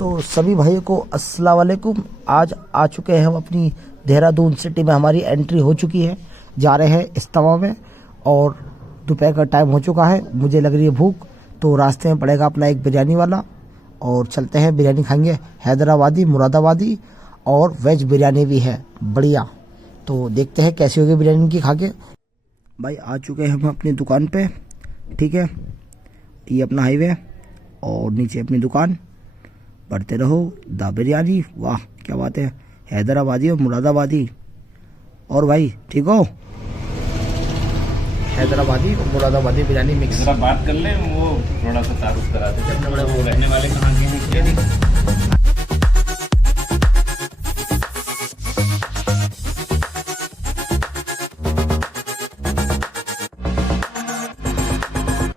تو سبھی بھائیوں کو السلام علیکم. آج آ چکے ہیں ہم اپنی دہرادون سٹی میں. ہماری انٹری ہو چکی ہے, جا رہے ہیں اجتماع میں اور دوپہر کا ٹائم ہو چکا ہے. مجھے لگ رہی ہے بھوک, تو راستے میں پڑے گا اپنا ایک بریانی والا اور چلتے ہیں بریانی کھائیں گے. حیدرآبادی, مراد آبادی اور ویج بریانی بھی ہے بڑھیا. تو دیکھتے ہیں کیسی ہوگی بریانی کی کھا کے. بھائی آ چکے ہیں ہم اپنی دکان پہ, ٹھیک ہے. یہ اپنا ہائی وے اور نیچے اپنی دکان. بڑھتے رہو. دا بریانی, واہ کیا بات ہے. حیدرآبادی اور مراد آبادی. اور بھائی ٹھیک ہو؟ حیدرآبادی اور مراد آبادی بریانی مکس. ذرا بات کر لیں, وہ تھوڑا سا تعارف کرا دیتے اپنے بڑے. وہ رہنے والے کہاں کے ہیں کیا نہیں؟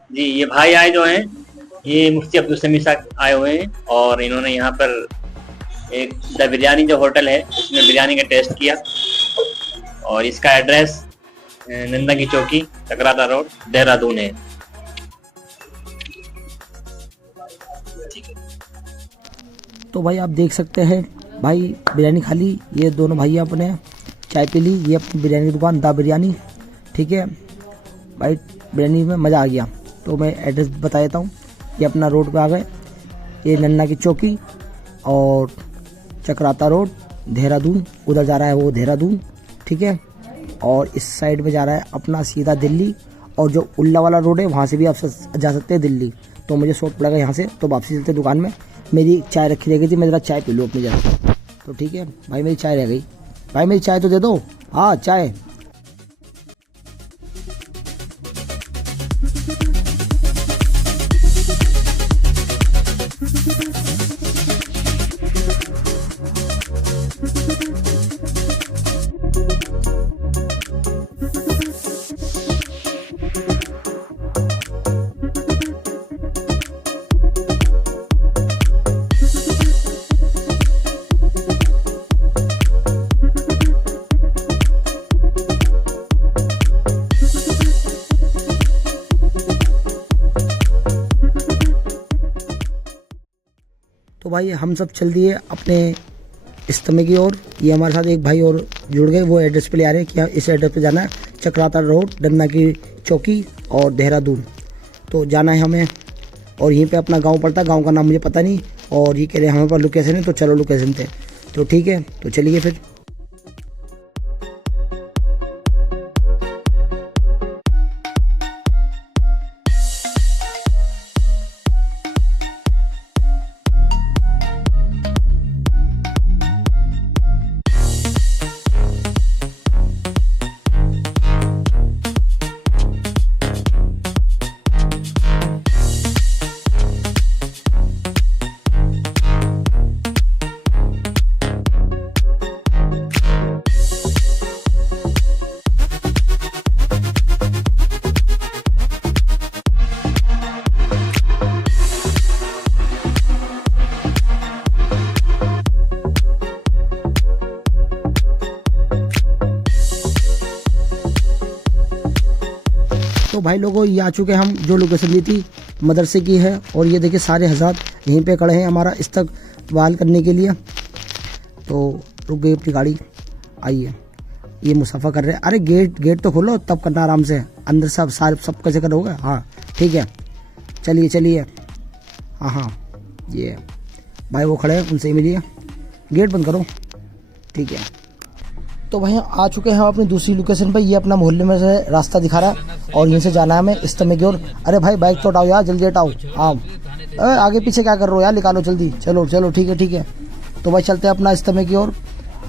جی یہ بھائی آئے جو ہیں, یہ مفتی عبدالسمیع صاحب آئے ہوئے ہیں اور انہوں نے یہاں پر ایک دا بریانی جو ہوٹل ہے اس میں بریانی کا ٹیسٹ کیا. اور اس کا ایڈریس نندا کی چوکی, چکراتا روڈ, دہرادون ہے. تو بھائی آپ دیکھ سکتے ہیں, بھائی بریانی کھا لی, یہ دونوں بھائی اپنے چائے پی لی. یہ اپنی بریانی کی دکان دا بریانی, ٹھیک ہے بھائی. بریانی میں مزہ آ گیا. تو میں ایڈریس بتا دیتا ہوں. یہ اپنا روڈ پہ آ گئے, یہ نندا کی چوکی اور چکراتا روڈ دہرادون. ادھر جا رہا ہے وہ دہرادون, ٹھیک ہے. اور اس سائڈ میں جا رہا ہے اپنا سیدھا دلی. اور جو اللہ والا روڈ ہے وہاں سے بھی آپ جا سکتے ہیں دلی. تو مجھے شاٹ پڑے گا یہاں سے, تو واپسی چلتے دکان میں. میری چائے رکھی رہ گئی تھی, میں ذرا چائے پی لوں اپنی جگہ. تو ٹھیک ہے بھائی, میری چائے رہ گئی. بھائی میری چائے تو دے دو. ہاں چائے. تو بھائی ہم سب چل دیے اپنے اجتماع کی اور. یہ ہمارے ساتھ ایک بھائی اور جڑ گئے, وہ ایڈریس پہ لے آ رہے ہیں کہ اس ایڈریس پہ جانا ہے, چکراتا روڈ, نندا کی چوکی اور دہرادون. تو جانا ہے ہمیں, اور یہیں پہ اپنا گاؤں پڑتا ہے. گاؤں کا نام مجھے پتہ نہیں, اور یہ کہہ رہے ہیں ہمیں پر لوکیشن ہے. تو چلو لوکیشن پہ. تو ٹھیک ہے, تو چلیے پھر. تو بھائی لوگوں یہ آ چکے ہم, جو لوکیشن دی تھی مدرسے کی ہے. اور یہ دیکھیں سارے حضرات یہیں پہ کھڑے ہیں ہمارا استقبال کرنے کے لیے. تو رک گئی اپنی گاڑی, آئیے. یہ مسافہ کر رہے ہیں. ارے گیٹ تو کھولو, تب کرنا آرام سے. اندر سب کیسے کرو گے؟ ہاں ٹھیک ہے, چلیے. ہاں یہ بھائی وہ کھڑے ہیں, ان سے ہی ملیے. گیٹ بند کرو, ٹھیک ہے. تو بھائی آ چکے ہیں اپنی دوسری لوکیشن پہ. یہ اپنا محلے میں سے راستہ دکھا رہا ہے اور یہیں سے جانا ہے ہمیں اجتماع کی اور. ارے بھائی بائک تو ہٹاؤ یار, جلدی ہٹاؤ. ہاں آگے پیچھے کیا کر رہے ہو یار, نکالو جلدی. چلو ٹھیک ہے. تو بھائی چلتے ہیں اپنا اجتماع کی اور.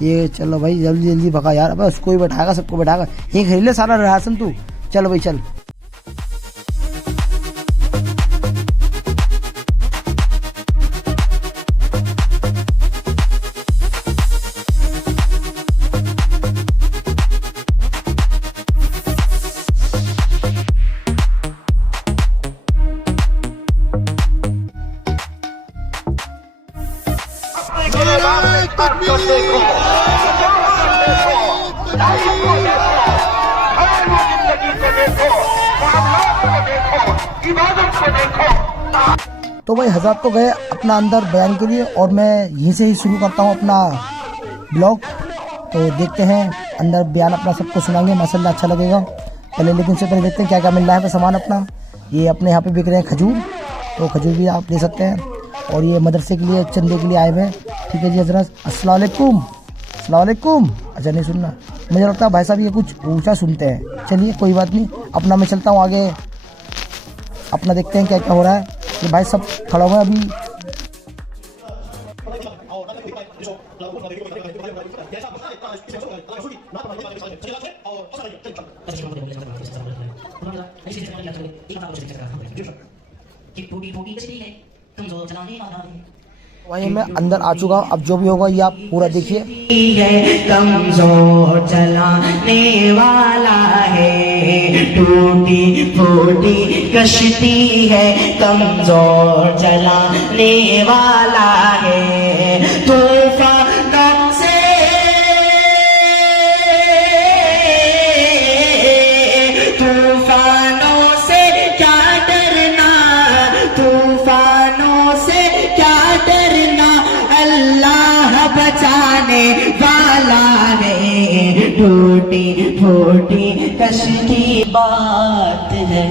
یہ چلو بھائی جلدی بھگا یار. اب اس کو ہی بیٹھائے گا, سب کو بیٹھائے گا. یہ خرید لے سارا رہاسن تو. چلو بھائی چل. تو بھائی حضرات تو گئے اپنا اندر بیان کے لیے اور میں یہیں سے ہی شروع کرتا ہوں اپنا بلاگ. تو دیکھتے ہیں اندر بیان اپنا سب کو سنائیں گے ماشاء اللہ اچھا لگے گا. پہلے لیکن سے پہلے دیکھتے ہیں کیا کیا مل رہا ہے سامان اپنا. یہ اپنے یہاں پہ بک رہے ہیں کھجور, تو کھجور بھی آپ لے سکتے ہیں. اور یہ مدرسے کے لیے چندے کے لیے آئے ہوئے ہیں. ٹھیک ہے جی حضرات, السلام علیکم. السلام علیکم. اچھا نہیں سننا, مجھے لگتا ہے بھائی صاحب یہ کچھ اونچا سنتے ہیں. چلیے کوئی بات نہیں, اپنا میں چلتا ہوں آگے, اپنا دیکھتے ہیں کیا کیا ہو رہا ہے. یہ بھائی سب کھڑا ہوا ہے ابھی. وہیں میں اندر آ چکا ہوں. اب جو بھی ہوگا یہ آپ پورا دیکھیے. کمزور چلانے والا ہے, ٹوٹی پھوٹی کشتی ہے, کمزور چلانے والا ہے. طوفانوں سے کیا ڈرنا, طوفانوں سے کیا ڈرنا, اللہ بچانے والا ہے. ٹوٹی پھوٹی کشتی بات ہے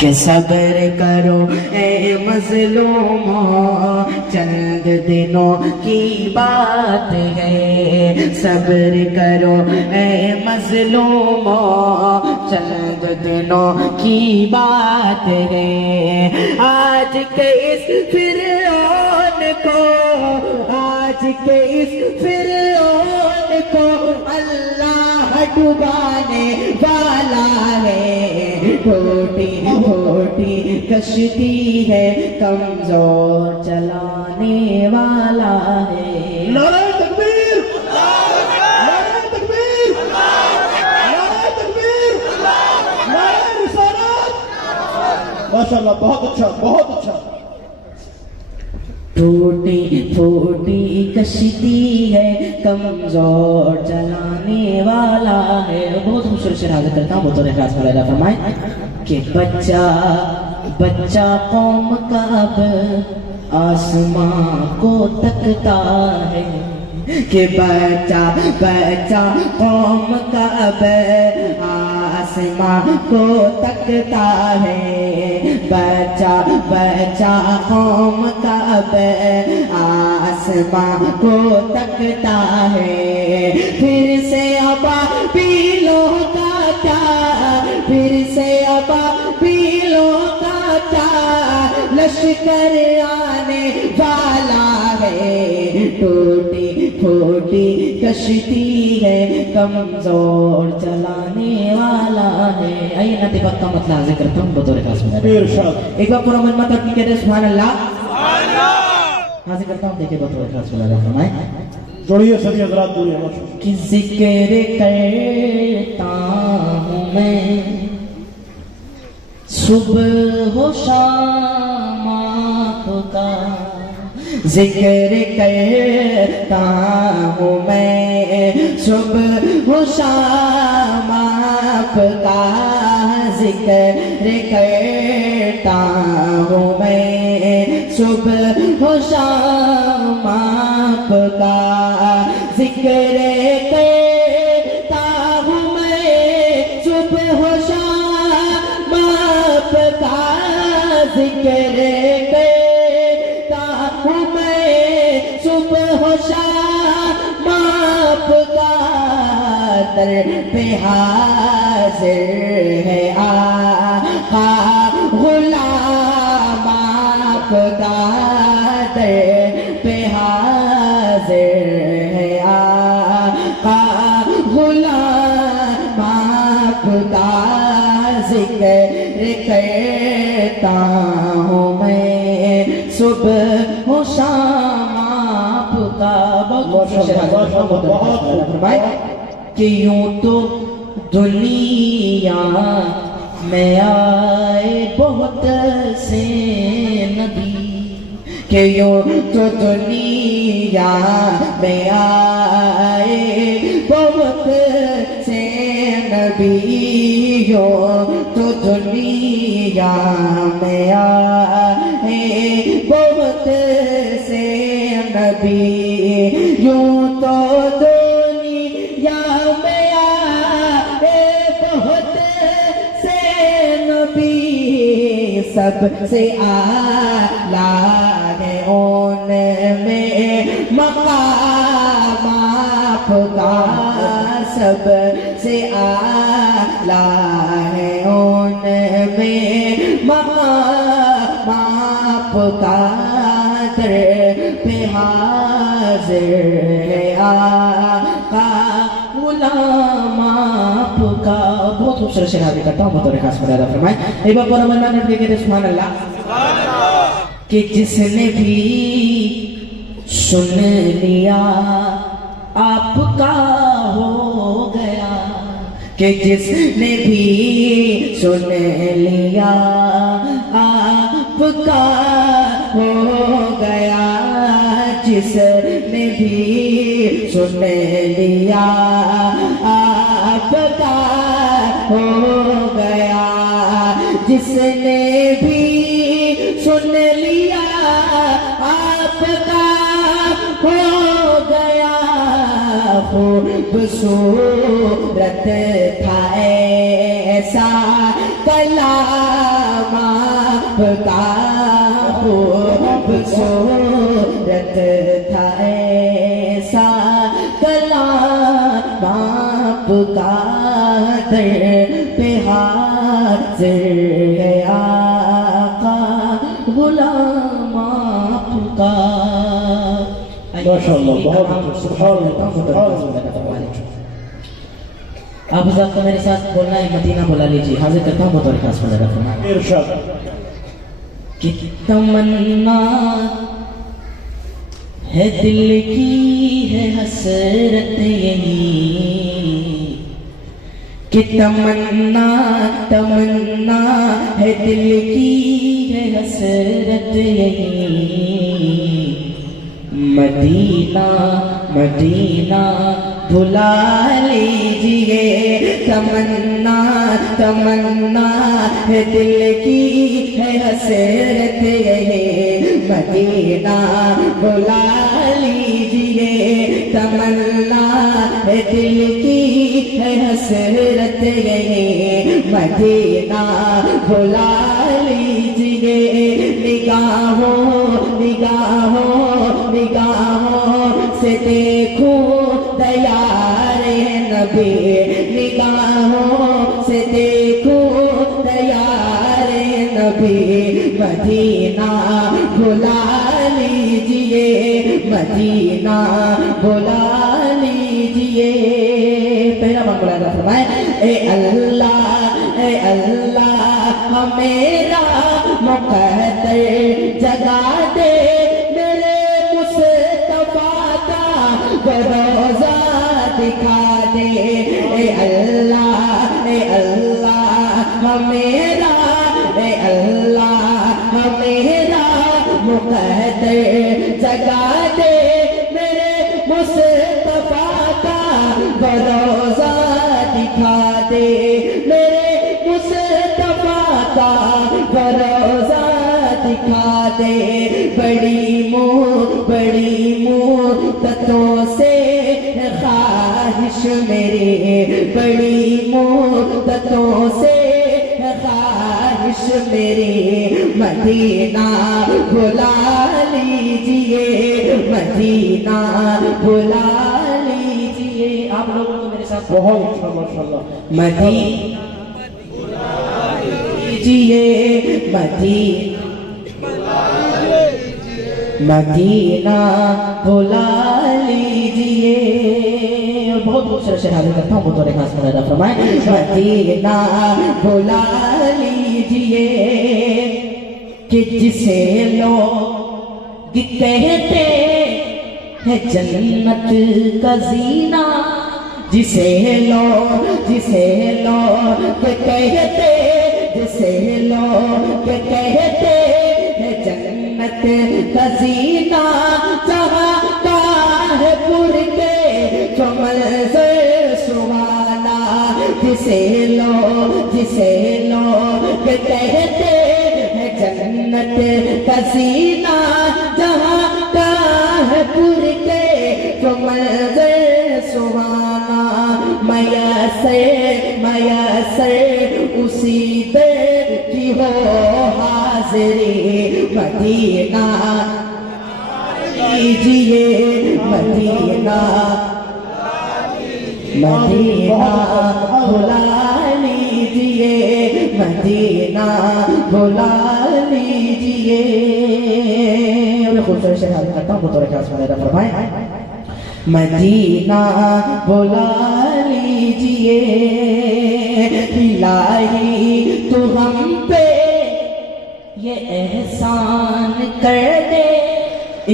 کہ صبر کرو اے مظلوموں, چند دنوں کی بات ہے. صبر کرو اے مظلوموں, چند دنوں کی بات ہے. آج کے اس فرعون کو, آج کے اس فرعون کو اللہ ڈبانے والا ہے. ٹوٹی پھوٹی کشتی ہے, کمزور چلانے والا ہے. نعرہ تکبیر, نعرہ تکبیر, نعرہ تکبیر, نعرہ رسالت. ماشاءاللہ, بہت اچھا, بہت اچھا. ٹوٹی پھوٹی کشتی ہے, کمزور چلانے والا ہے. بہت خوبصورت شعر حاضر کرتا ہوں بطور خاص فائدہ فرمائیں کہ بچہ قوم کا اب آسمان کو تکتا ہے, کہ بچہ قوم کا اب آسمان کو تکتا ہے. بچہ قوم کا اب آسمان کو تکتا ہے. پھر سے ابابیلوں کا کیا, پھر سے ابابیلوں کا کیا لشکر آنے والا ہے. ٹوٹی پھوٹی کشتی ہے, کمزور چلانے والا ہے. آئیے نہ تبق کا مطلب حاضر کرتا ہوں بطور خاص میں. ایک بار پورا من ترقی کہتے ہیں سبحان اللہ, حاضر کرتا ہوں. دیکھیں بطور خاص میں فرمائیں جوڑیے سبھی حضرات, جوڑیے. کہ ذکر کرتا ہوں میں صبح و شام آپ کا, ذکر کرتا ہوں میں صبح و شام آپ کا, ذکر کرتا ہوں میں صبح و شام آپ کا, ذکر کرتا ہوں میں صبح و شام آپ کا, ذکر کرتا ہوں میں صبح و شام آپ کا. در پہ حاضر ہے آقا غلام آپ کا, در پہ حاضر ہے آقا غلام آپ کا, ذکر کرتا ہوں میں صبح و شام آپ کا. کہ یوں تو دنیا میں آئے بہت سے نبی, کہ یوں تو دنیا میں آئے بہت سے نبی, یوں تو دنیا میں آئے ہیں بہت سے نبی، یوں تو دنیا میں آئے بہت سے نبی، سب سے اعلیٰ ہے ان میں مقام آپ کا، سب سے اعلیٰ ہے ان میں مقام آپ کا، در پہ حاضر ہے آقا غلام آپ کا۔ بہت خوبصورت شعر حاضر کرتا ہوں بطور خاص مرادہ فرمائیں ایک بار پورا بندہ نٹ کے کہتے سبحان اللہ، کہ جس نے بھی سن لیا آپ کا ہو گیا، کہ جس نے بھی سن لیا آپ کا ہو گیا، جس نے بھی سن لیا آپ کا ہو گیا، جس نے بھی سن لیا آپ کا ہو گیا، خوبصورت تھا ایسا کلام آپ کا، خوبصورت تھا ایسا کلام آپ کا، در پہ حاضر ہے آقا غلام آپ کا۔ ماشاءاللہ، بہت اچھا، سبحان اللہ، سبحان اللہ۔ آپ حضرات کو میرے ساتھ بولنا ہے مدینہ بلا لیجیے، حاضر کرتا ہوں بطور خاص مرادہ فرمائیں۔ ارشاد۔ کہ تمنا ہے دل کی ہے حسرت یہی، کہ تمنا ہے دل کی ہے حسرت یہی، مدینہ مدینہ بھلا لیجیے، تمنا ہے دل کی ہے حسرت یہی، مدینہ بھلا لیجیے، تمنا ہے دل کی ہے حسرت یہی، مدینہ بھلا لیجیے، نگاہوں سے دیکھوں دیار نبی، نگاہوں سے دیکھوں دیار نبی، مدینہ بھلا لیجیے، مدینہ بھلا لیجیے۔ پہلا مرادہ فرمائیں، اے اللہ میرا مقدر جگا دے، میرے مصطفیٰ کا روزہ دکھا دے، اے اللہ میرا، اے اللہ میرا مقدر جگا دے، میرے مصطفیٰ کا روزہ دکھا دے، میرے مصطفیٰ کا روزہ دکھا دے، بڑی مدتوں سے خواہش میری، بڑی مدتوں سے خواہش میری، مدینہ بھلا لیجیے، مدینہ بھلا لیجیے۔ آپ لوگوں کو میرے ساتھ بہت اچھا، ماشاءاللہ۔ مدینہ لیجیے، مدینہ بھلا لیجیے۔ بہت خوبصورت شعر حاضر کرتا ہوں بطور خاص مرادہ فرمائیں، مدینہ بھلا لیجیے، کہ جسے لوگ کہتے ہیں جنت کا زینہ، جسے لوگ کہتے، جسے لوگ کہتے ہیں جنت کا زینہ، جہاں کا ہے پور کے جو منظر سہانا، جسے لوگ کہتے ہیں جنت کا سینہ جہاں کا ہے پر کے جو منظر سہانا میسر اسی دیر کی ہو حاضری مدینہ لیجئے مدینہ بھلا لیجئے مدینہ بھلا لیجئے. میں خوبصورت شعر حاضر کرتا ہوں بطور خاص مدینہ فرمائیں مدینہ بھلا لیجئے الہی تو ہم پہ یہ احسان کر دے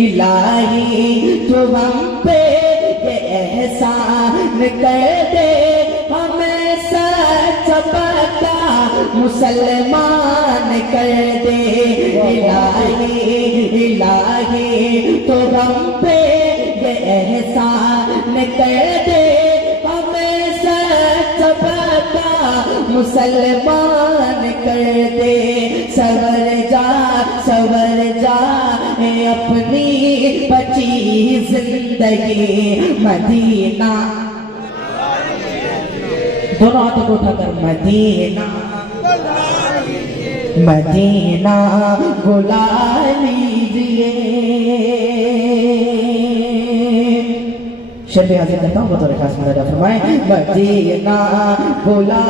الہی تو ہم پہ یہ احسان کر دے ہمیں سچا پکا مسلمان کر دے الہی تو ہم پہ یہ احسان کر دے ہمیں سچا پکا مسلمان کر دے سور جا اپنی بچی زندگی مدینہ دونوں ہاتھوں کو اٹھا کر مدینہ بلا لیجئے. شعر بھی حاضر کرتا ہوں بطور خاص مدینہ فرمائیں مدینہ بلا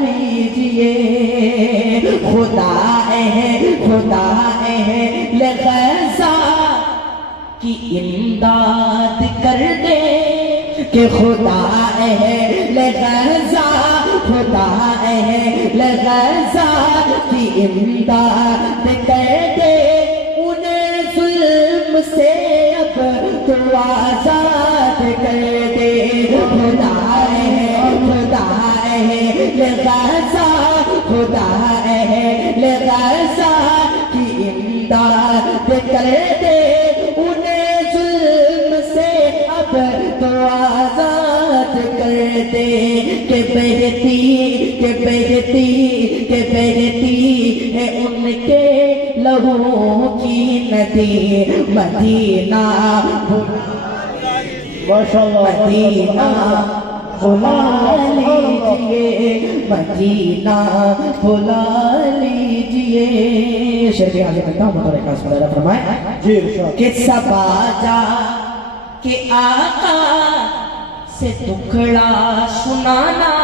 لیجئے خدا اہل غزہ کی امداد کر دے کہ خدا اہل غزہ کی امداد کر دے انہیں ظلم سے اب تو آزاد کر دے خدا اہل غزہ کی امداد کر دے انہیں ظلم سے اب تو آزاد کر دے کہ بہتی ہے ان کے لہو کی ندی مدینہ مدینہ بلا لیجئے مدینہ بلا لیجئے. شعر بھی حاضر کرتا ہوں بطور خاص مدینہ فرمائیں کہ سبا جا کہ آقا سے دکھڑا سنانا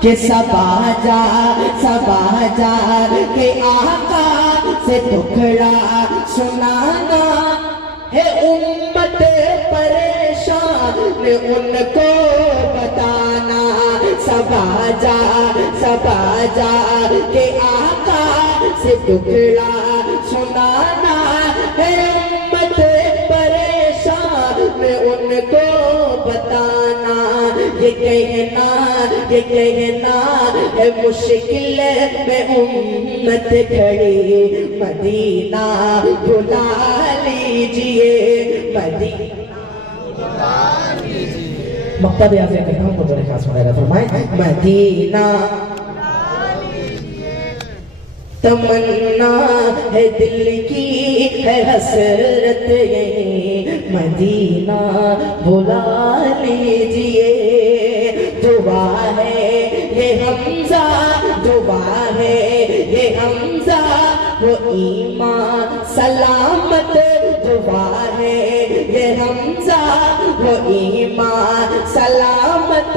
کہ سبا جا کہ آقا سے دکھڑا سنانا ہے امت پریشان ان کو بتانا سبا جا کہ آقا سے دکھڑا سنانا ہے امت پریشان ان کو بتانا یہ کہنا ہے مشکل میں امت کھڑی مدینہ بلا لیجئے مقتد حاضر کرتا ہوں بطور خاص مدینہ فرمائیں مدینہ تمنا ہے دل کی ہے حسرت یہی مدینہ بلا لیجئے دعا ہے یہ حمزہ وہ ایمان سلامت دعا ہے یہ حمزہ وہ ایمان سلامت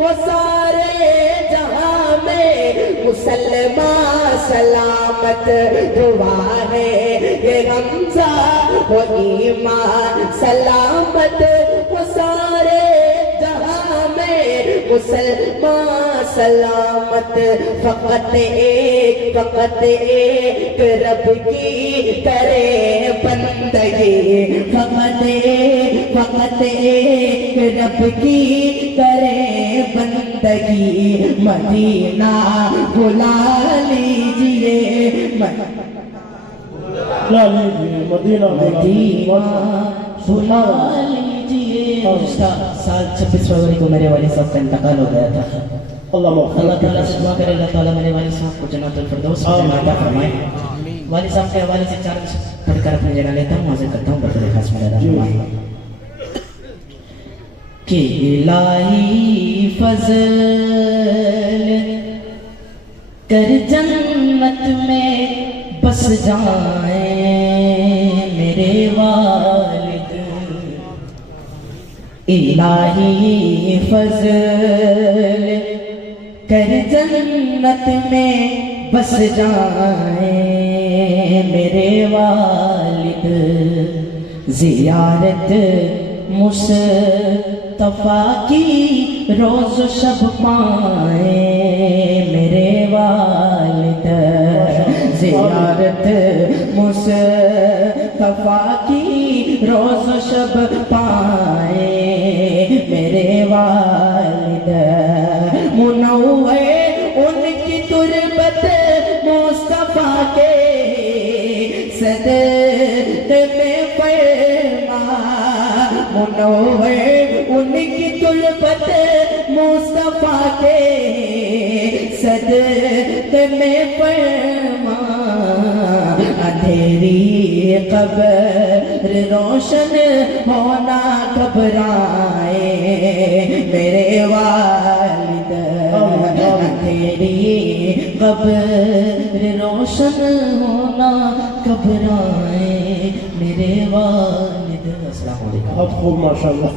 وہ سارے جہاں میں مسلمان سلامت دعا ہے یہ حمزہ وہ ایمان سلامت وہ سارے جہاں میں مسلمان سلامت فقط ایک رب کی کرے بندگی فقط ایک رب کی کرے بندگی مدینہ بلا لیجئے مدینہ بلا لیجئے. سال 26 فروری کو میرے والد صاحب کا انتقال ہو گیا تھا. اللہ تعالیٰ سے دعا کرے اللہ تعالیٰ میرے والد صاحب کو جنت الفردوس میں عطا فرمائے. والد صاحب کے حوالے سے 4 پڑھ کر اپنی جگہ لیتا ہوں، حاضر کرتا ہوں برطرف خاص میں رہا کہ الہی فضل کر جنت میں بس جائیں میرے والد، الہی فضل کر جنت میں بس جائیں میرے والد، زیارت مصطفیٰ کی روز و شب پائیں میرے والد، زیارت مصطفیٰ کی روز و شب پائیں میرے والد، منور ان کی تربت مصطفیٰ کے صدقے میں فرما، منور ان کی تربت مصطفیٰ کے صدقے میں فرما، اندھیری قبر روشن ہونا گھبرائے میرے والد، اندھیری قبر روشن ہونا گھبرائے میرے والد۔ السلام علیکم۔ بہت خوب ماشاءاللہ۔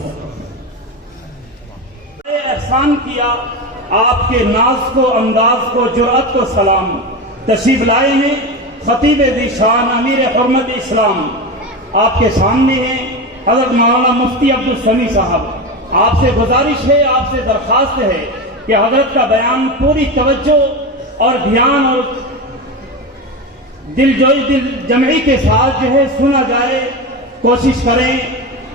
احسان کیا، آپ کے ناز کو، انداز کو، جرأت کو سلام۔ تشریف لائے ہیں خطیب ذیشان امیر حرمت اسلام، آپ کے سامنے ہیں حضرت مولانا مفتی عبدالسمیع صاحب۔ آپ سے گزارش ہے، آپ سے درخواست ہے کہ حضرت کا بیان پوری توجہ اور دھیان اور دل جمعی کے ساتھ جو ہے سنا جائے۔ کوشش کریں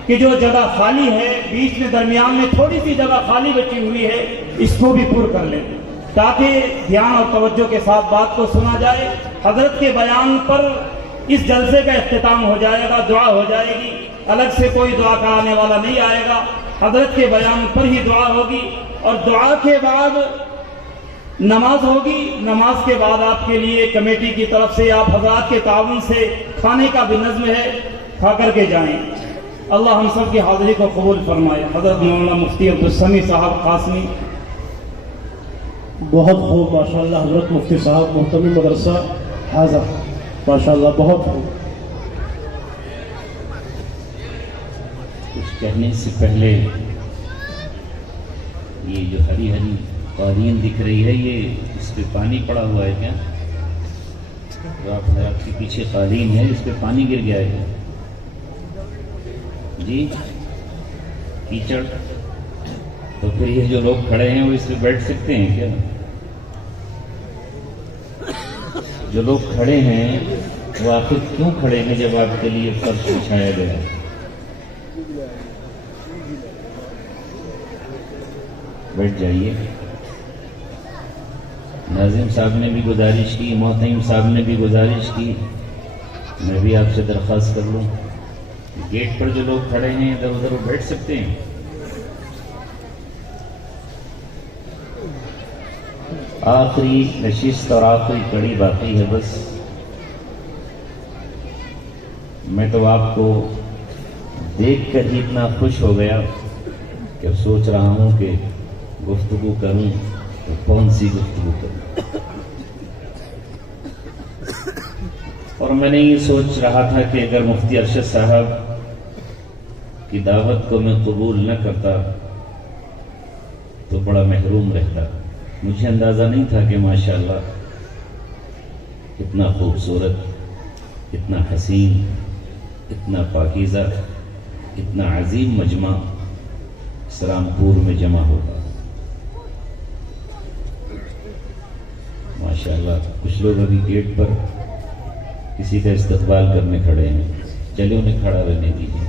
کہ جو جگہ خالی ہے، بیچ میں درمیان میں تھوڑی سی جگہ خالی بچی ہوئی ہے، اس کو بھی پر کر لیں تاکہ دھیان اور توجہ کے ساتھ بات کو سنا جائے۔ حضرت کے بیان پر اس جلسے کا اختتام ہو جائے گا، دعا ہو جائے گی، الگ سے کوئی دعا کرانے والا نہیں آئے گا، حضرت کے بیان پر ہی دعا ہوگی، اور دعا کے بعد نماز ہوگی۔ نماز کے بعد آپ کے لیے کمیٹی کی طرف سے، آپ حضرات کے تعاون سے کھانے کا بھی نظم ہے، کھا کر کے جائیں۔ اللہ ہم سب کی حاضری کو قبول فرمائے۔ حضرت مولانا مفتی عبدالسمیع صاحب قاسمی۔ بہت خوب ماشاءاللہ، حضرت مفتی صاحب محتمی مدرسہ حاضر، ماشاءاللہ بہت خوب۔ کچھ کہنے سے پہلے یہ جو ہری ہری قالین دکھ رہی ہے، یہ اس پہ پانی پڑا ہوا ہے کیا؟ جو آپ حضرات کے پیچھے قالین ہے، اس پہ پانی گر گیا ہے جی؟ کیچڑ؟ تو پھر یہ جو لوگ کھڑے ہیں وہ اس پہ بیٹھ سکتے ہیں کیا؟ جو لوگ کھڑے ہیں وہ آخر کیوں کھڑے ہیں جب آپ کے لیے فرش بچھایا گیا؟ بیٹھ جائیے۔ ناظم صاحب نے بھی گزارش کی، محتمم صاحب نے بھی گزارش کی، میں بھی آپ سے درخواست کر لوں، گیٹ پر جو لوگ کھڑے ہیں ادھر ادھر وہ بیٹھ سکتے ہیں۔ آخری نشست اور آخری کڑی باقی ہے بس۔ میں تو آپ کو دیکھ کر ہی اتنا خوش ہو گیا کہ سوچ رہا ہوں کہ گفتگو کروں تو کون سی گفتگو کروں، اور میں نے یہ سوچ رہا تھا کہ اگر مفتی ارشد صاحب کی دعوت کو میں قبول نہ کرتا تو بڑا محروم رہتا۔ مجھے اندازہ نہیں تھا کہ ماشاءاللہ اتنا خوبصورت، اتنا حسین، اتنا پاکیزہ، اتنا عظیم مجمع سرامپور میں جمع ہوگا۔ ماشاءاللہ کچھ لوگ ابھی گیٹ پر کسی کا استقبال کرنے کھڑے ہیں، چلے انہیں کھڑا رہنے دیجیے،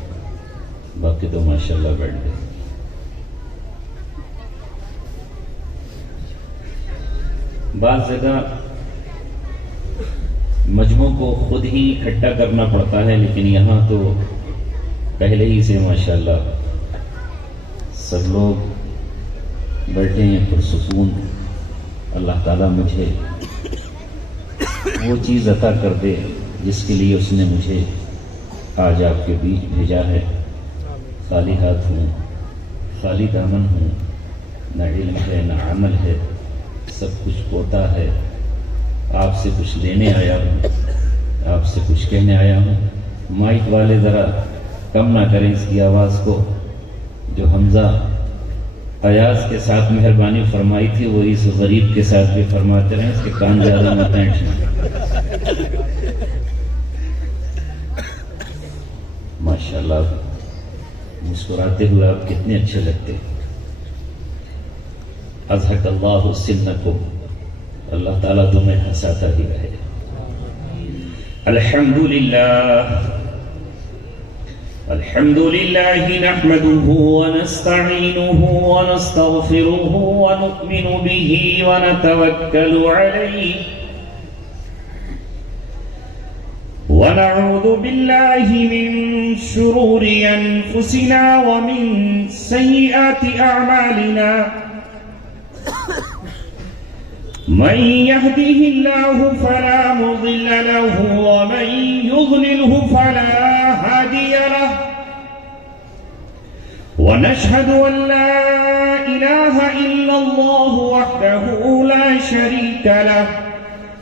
باقی تو ماشاءاللہ بیٹھ گئے۔ بعض جگہ مجموع کو خود ہی اکٹھا کرنا پڑتا ہے، لیکن یہاں تو پہلے ہی سے ماشاءاللہ سب لوگ بیٹھے ہیں پرسکون۔ اللہ تعالیٰ مجھے وہ چیز عطا کر دے جس کے لیے اس نے مجھے آج آپ کے بیچ بھیجا ہے. خالی ہاتھ ہوں، خالی دامن ہوں، نہ علم ہے نہ عمل ہے، سب کچھ پوتا ہے. آپ سے کچھ لینے آیا ہوں، آپ سے کچھ کہنے آیا ہوں. مائک والے ذرا کم نہ کریں اس کی آواز کو. جو حمزہ ایاز کے ساتھ مہربانی فرمائی تھی وہی اس غریب کے ساتھ بھی فرماتے رہیں، اس کے کان زیادہ نہ پینٹ. ماشاءاللہ مسکراتے ہوئے آپ کتنے اچھے لگتے. اضحک اللہ سنکم، اللہ تعالیٰ تمہیں ہنساتا ہی رہے. الحمد لله نحمده ونستعينه ونستغفره ونؤمن به ونتوكل عليه ونعوذ بالله من شرور أنفسنا ومن سيئات أعمالنا. من يهده الله فلا مضل له ومن يضلله فلا هادي له. ونشهد أن لا إله إلا الله وحده لا شريك له.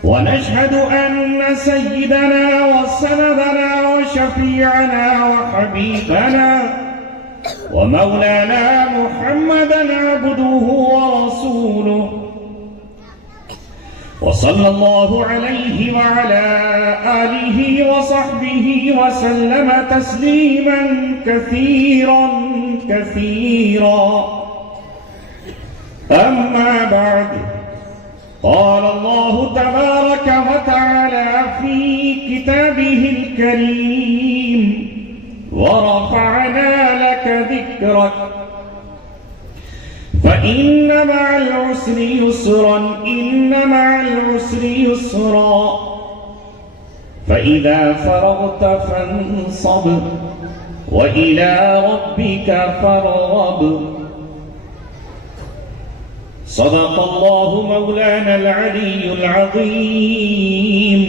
ونشهد أن سيدنا وسندنا وشفيعنا وحبيبنا ومولانا محمدا عبده ورسوله. وصلى الله عليه وعلى آله وصحبه وسلم تسليما كثيرا كثيرا. أما بعد، قال الله تبارك وتعالى في كتابه الكريم: ورفعنا لك ذكرك فإن مع العسر يسرا إن مع العسر يسرا فإذا فرغت فانصب وإلى ربك فارغب. صدق الله مولانا العلي العظيم.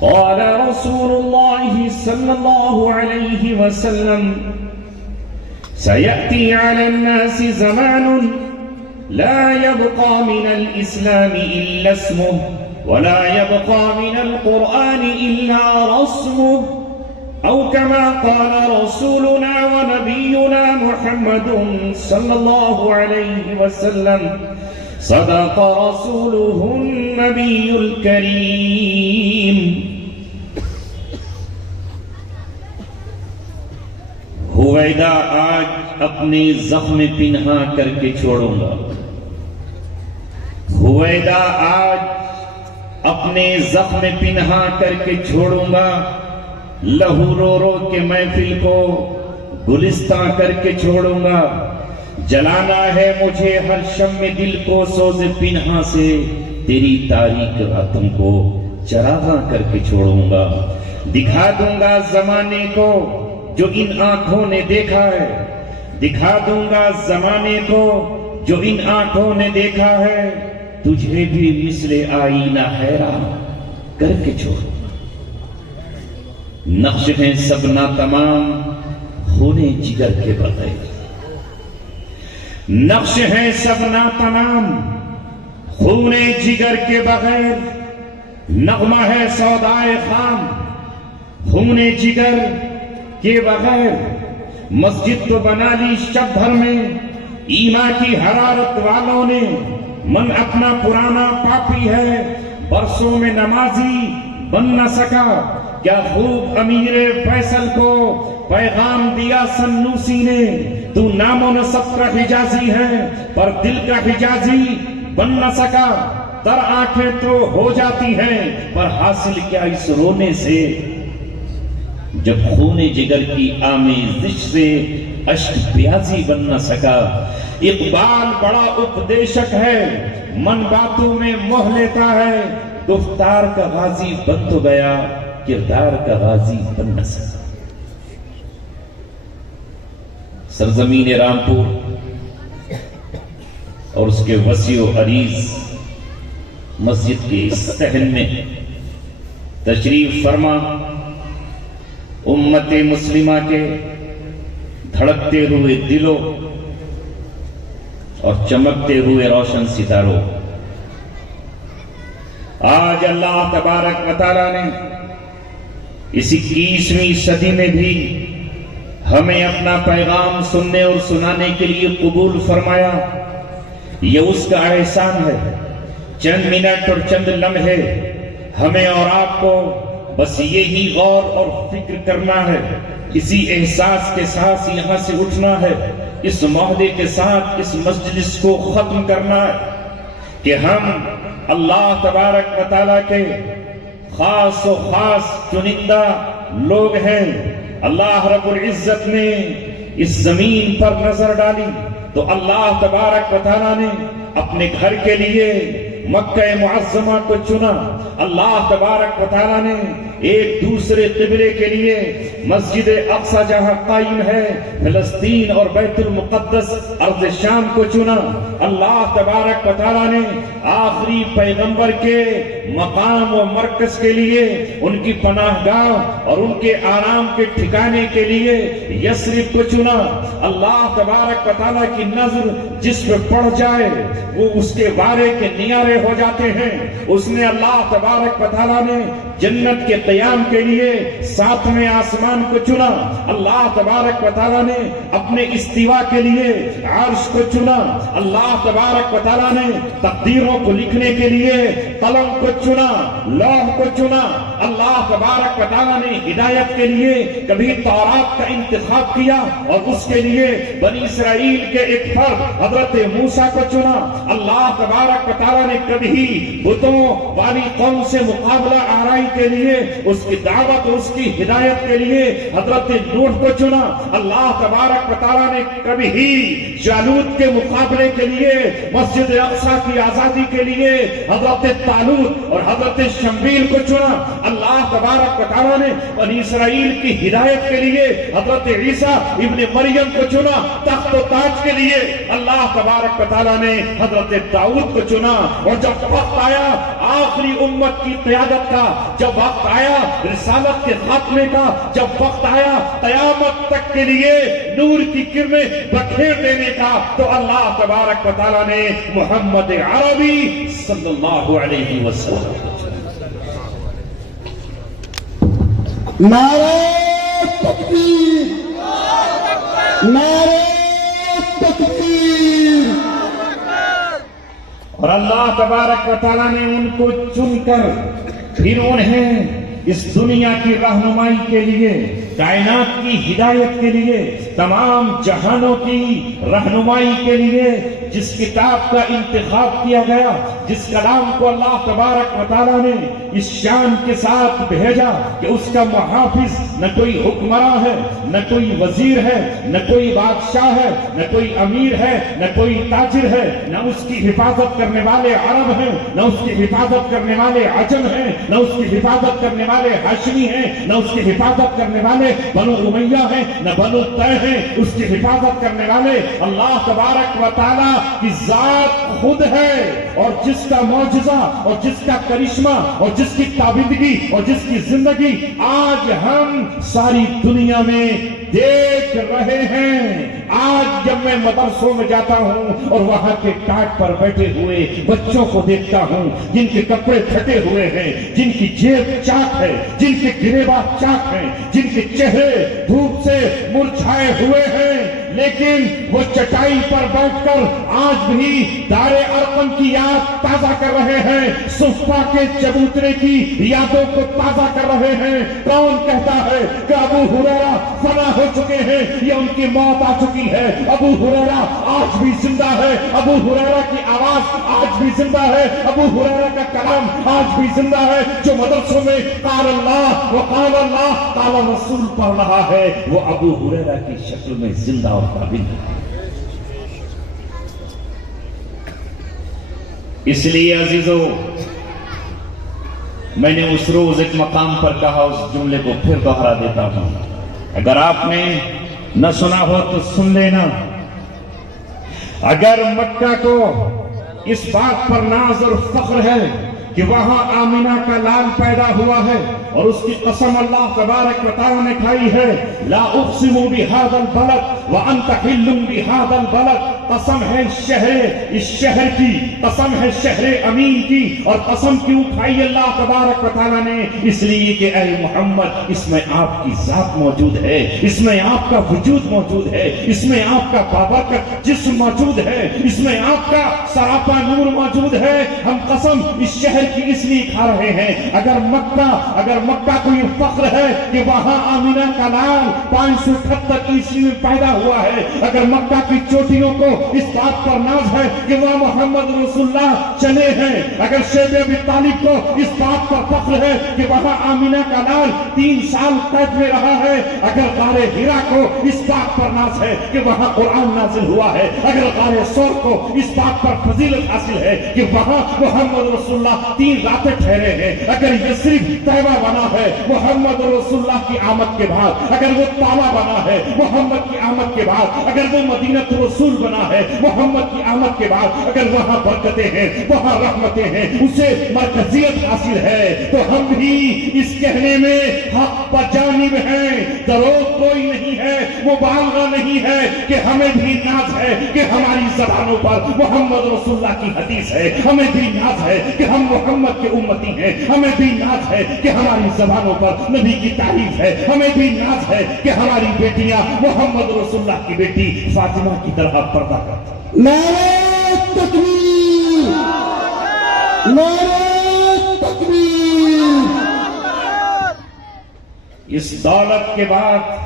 قال رسول الله صلى الله عليه وسلم: سيأتي على الناس زمان لا يبقى من الإسلام إلا اسمه ولا يبقى من القرآن إلا رسمه، أو كما قال رسولنا ونبينا محمد صلى الله عليه وسلم: صدق رسوله النبي الكريم. ہویدا آج اپنے زخم پنہا کر کے چھوڑوں گا. ہویدا آج اپنے زخم پنہا کر کے چھوڑوں گا. لہو رو رو کے محفل کو گلستاں کر کے چھوڑوں گا. جلانا ہے مجھے ہر شم دل کو سوز پنہا سے، تیری تاریک راتوں کو چراغاں کر کے چھوڑوں گا. دکھا دوں گا زمانے کو جو ان آنکھوں نے دیکھا ہے، دکھا دوں گا زمانے کو جو ان آنکھوں نے دیکھا ہے. تجھے بھی مثل آئینہ حیران کر کے چھوڑوں. نقش ہیں سب ناتمام خونے جگر کے بغیر. نقش ہیں سب ناتمام خونے جگر کے بغیر. نغمہ ہے سودائے خام خونے جگر کے بغیر. مسجد تو بنا لی شب بھر میں ایمان کی حرارت والوں نے. من اپنا پرانا پاپی ہے برسوں میں نمازی بن نہ سکا. کیا خوب امیر فیصل کو پیغام دیا سنوسی نے. تو نام و نسب کا حجازی ہے پر دل کا حجازی بن نہ سکا. تر آنکھیں تو ہو جاتی ہیں پر حاصل کیا اس رونے سے. جب خون جگر کی آمیزش سے اشک پیازی بن نہ سکا. اقبال بڑا اپدیشک ہے، من باتوں میں موہ لیتا ہے. گفتار کا غازی بن تو گیا، کردار کا غازی بن نہ سکا. سرزمین رامپور اور اس کے وسیع و عریض مسجد کے اس صحن میں تشریف فرما امت مسلمہ کے دھڑکتے ہوئے دلوں اور چمکتے ہوئے روشن ستاروں، آج اللہ تبارک و تعالیٰ نے اس 21ویں صدی میں بھی ہمیں اپنا پیغام سننے اور سنانے کے لیے قبول فرمایا. یہ اس کا احسان ہے. چند منٹ اور چند لمحے ہمیں اور آپ کو بس یہی غور اور فکر کرنا ہے، اسی احساس کے ساتھ یہاں سے اٹھنا ہے، اس معاہدے کے ساتھ اس مجلس کو ختم کرنا ہے کہ ہم اللہ تبارک و تعالیٰ کے خاص و خاص چنندہ لوگ ہیں. اللہ رب العزت نے اس زمین پر نظر ڈالی تو اللہ تبارک و تعالیٰ نے اپنے گھر کے لیے مکہ معظمہ کو چنا. اللہ تبارک و تعالیٰ نے ایک دوسرے قبلے کے لیے مسجد اقصی جہاں قائم ہے فلسطین اور بیت المقدس ارض شام کو چنا. اللہ تبارک و تعالیٰ نے آخری پیغمبر کے مقام و مرکز کے لیے، ان کی پناہ گاہ اور ان کے آرام کے ٹھکانے کے لیے یثرب کو چنا. اللہ تبارک و تعالیٰ کی نظر جس پہ پڑ جائے وہ اس کے بارے کے نیارے ہو جاتے ہیں. اس نے اللہ تبارک و تعالیٰ نے جنت کے قیام کے لیے 7ویں آسمان کو چنا. اللہ تبارک و تعالیٰ نے اپنے استوا کے لیے عرش کو چنا. اللہ تبارک و تعالیٰ نے تقدیروں کو لکھنے کے لیے قلم کو چنا، لوح کو چنا. اللہ تبارک و تعالیٰ نے ہدایت کے لیے کبھی تورات کا انتخاب کیا اور اس کے لیے بنی اسرائیل کے ایک فرد حضرت موسیٰ کو چنا. اللہ تبارک و تعالیٰ نے کبھی بتوں والی قوم سے مقابلہ آرائی کے لیے، اس کی دعوت اور اس کی ہدایت کے لیے حضرت نوح کو چنا. اللہ تبارک و تعالیٰ نے کبھی جالوت کے مقابلے کے لیے، مسجد اقصی کی آزادی کے لیے حضرت طالوت اور حضرت شمویل کو چنا. اللہ تبارک و تعالیٰ نے بنی اسرائیل کی ہدایت کے لیے حضرت عیسیٰ ابن مریم کو چنا. تخت و تاج کے لیے اللہ تبارک و تعالیٰ نے حضرت داؤد کو چنا. اور جب وقت آیا آخری امت کی قیادت کا، جب وقت آیا رسالت کے خاتمے کا، جب وقت آیا قیامت تک کے لیے نور کی کرنیں بکھیر دینے کا، تو اللہ تبارک و تعالیٰ نے محمد عربی صلی اللہ علیہ وسلم نعرہ تکبیر، نعرہ تکبیر. اور اللہ تبارک و تعالیٰ نے ان کو چن کر پھر انہیں اس دنیا کی رہنمائی کے لیے، کائنات کی ہدایت کے لیے، تمام جہانوں کی رہنمائی کے لیے جس کتاب کا انتخاب کیا گیا، جس کلام کو اللہ تبارک و تعالیٰ نے اس شان کے ساتھ بھیجا کہ اس کا محافظ نہ کوئی حکمراں ہے، نہ کوئی وزیر ہے، نہ کوئی بادشاہ ہے، نہ کوئی امیر ہے، نہ کوئی تاجر ہے، نہ اس کی حفاظت کرنے والے عرب ہیں، نہ اس کی حفاظت کرنے والے عجم ہیں، نہ اس کی حفاظت کرنے والے ہاشمی ہیں، نہ اس کی حفاظت کرنے والے بنو امیہ ہیں، نہ بنو طے ہیں. اس کی حفاظت کرنے والے اللہ تبارک و تعالیٰ کی ذات خود ہے. اور جس کا معجزہ اور جس کا کرشمہ اور جس کی تابندگی اور جس کی زندگی آج ہم ساری دنیا میں دیکھ رہے ہیں. آج جب میں مدرسوں میں جاتا ہوں اور وہاں کے ٹاٹ پر بیٹھے ہوئے بچوں کو دیکھتا ہوں جن کے کپڑے پھٹے ہوئے ہیں، جن کی جیب چاک ہے، جن کے گریباں چاک ہیں، جن کے چہرے دھوپ سے مرجھائے ہوئے ہیں، لیکن وہ چٹائی پر بیٹھ کر آج بھی دار ارقم کی یاد تازہ کر رہے ہیں، صفا کے چبوترے کی یادوں کو تازہ کر رہے ہیں. کون کہتا ہے کہ ابو ہریرہ فنا ہو چکے ہیں یا ان کی موت آ چکی ہے؟ ابو ہریرہ آج بھی زندہ ہے، ابو ہریرہ کی آواز آج بھی زندہ ہے، ابو ہریرہ کا کلام آج بھی زندہ ہے. جو مدرسوں میں قال اللہ وقال اللہ قال رسول پڑھ رہا ہے وہ ابو ہریرہ کی شکل میں زندہ اور قابل ہے. اس لیے عزیزو، میں نے اس روز ایک مقام پر کہا، اس جملے کو پھر دوہرا دیتا ہوں، اگر آپ نے نہ سنا ہو تو سن لینا. اگر مکہ کو اس بات پر ناز اور فخر ہے کہ وہاں آمینہ کا لال پیدا ہوا ہے اور اس کی قسم اللہ تبارک و تعالی نے کھائی ہے لا اقسم بہذا البلد وانت حل بہذا البلد، قسم ہے اس شہر کی، قسم ہے شہر امین کی، اور قسم کیوں کھائی اللہ تبارک و تعالی نے؟ اس لیے کہ اے محمد اس میں آپ کی ذات موجود ہے، اس میں آپ کا وجود موجود ہے، اس میں آپ کا بابرکت جسم موجود ہے، اس میں آپ کا سراپا نور موجود ہے۔ ہم قسم اس شہر کی اس لیے کھا رہے ہیں، اگر مکہ کوئی فخر ہے کہ وہاں آمینہ کا لال 578 عیسوی میں پیدا ہوا ہے، اگر مکہ کی چوٹیوں کو اس بات پر ناز ہے کہ وہ محمد رسول اللہ چلے ہیں، اگر شیب ابی طالب کو اس بات پر فخر ہے کہ وہاں آمینہ کا لال 3 سال قید میں رہا ہے، اگر غار حرا کو اس بات پر ناز ہے کہ وہاں قرآن نازل ہوا ہے، اگر غار ثور کو اس بات پر فضیلت حاصل ہے کہ وہاں محمد رسول اللہ 3 راتیں ٹھہرے ہیں، اگر یثرب طیبہ بنا ہے محمد رسول اللہ کی آمد کے بعد، اگر وہ طابہ بنا ہے محمد کی آمد کے بعد، اگر وہ مدینہ رسول بنا ہے محمد کی آمد کے بعد، اگر وہاں برکتیں ہیں وہاں رحمتیں ہیں، اسے مرکزیت حاصل ہے، تو ہم بھی اس کہنے میں حق بجانب ہیں، دروغ کوئی نہیں ہے، مبالغہ نہیں ہے کہ ہمیں بھی ناز ہے کہ ہماری زبانوں پر محمد رسول اللہ کی حدیث ہے، ہمیں بھی ناز ہے کہ ہم محمد کے امتی ہیں، ہمیں بھی ناز ہے کہ ہماری زبانوں پر نبی کی تعریف ہے، ہمیں بھی ناز ہے کہ ہماری بیٹیاں محمد رسول اللہ کی بیٹی فاطمہ کی طرح پردہ کرتی ہیں۔ نعرہ تکبیر، نعرہ تکبیر۔ اس دولت کے بعد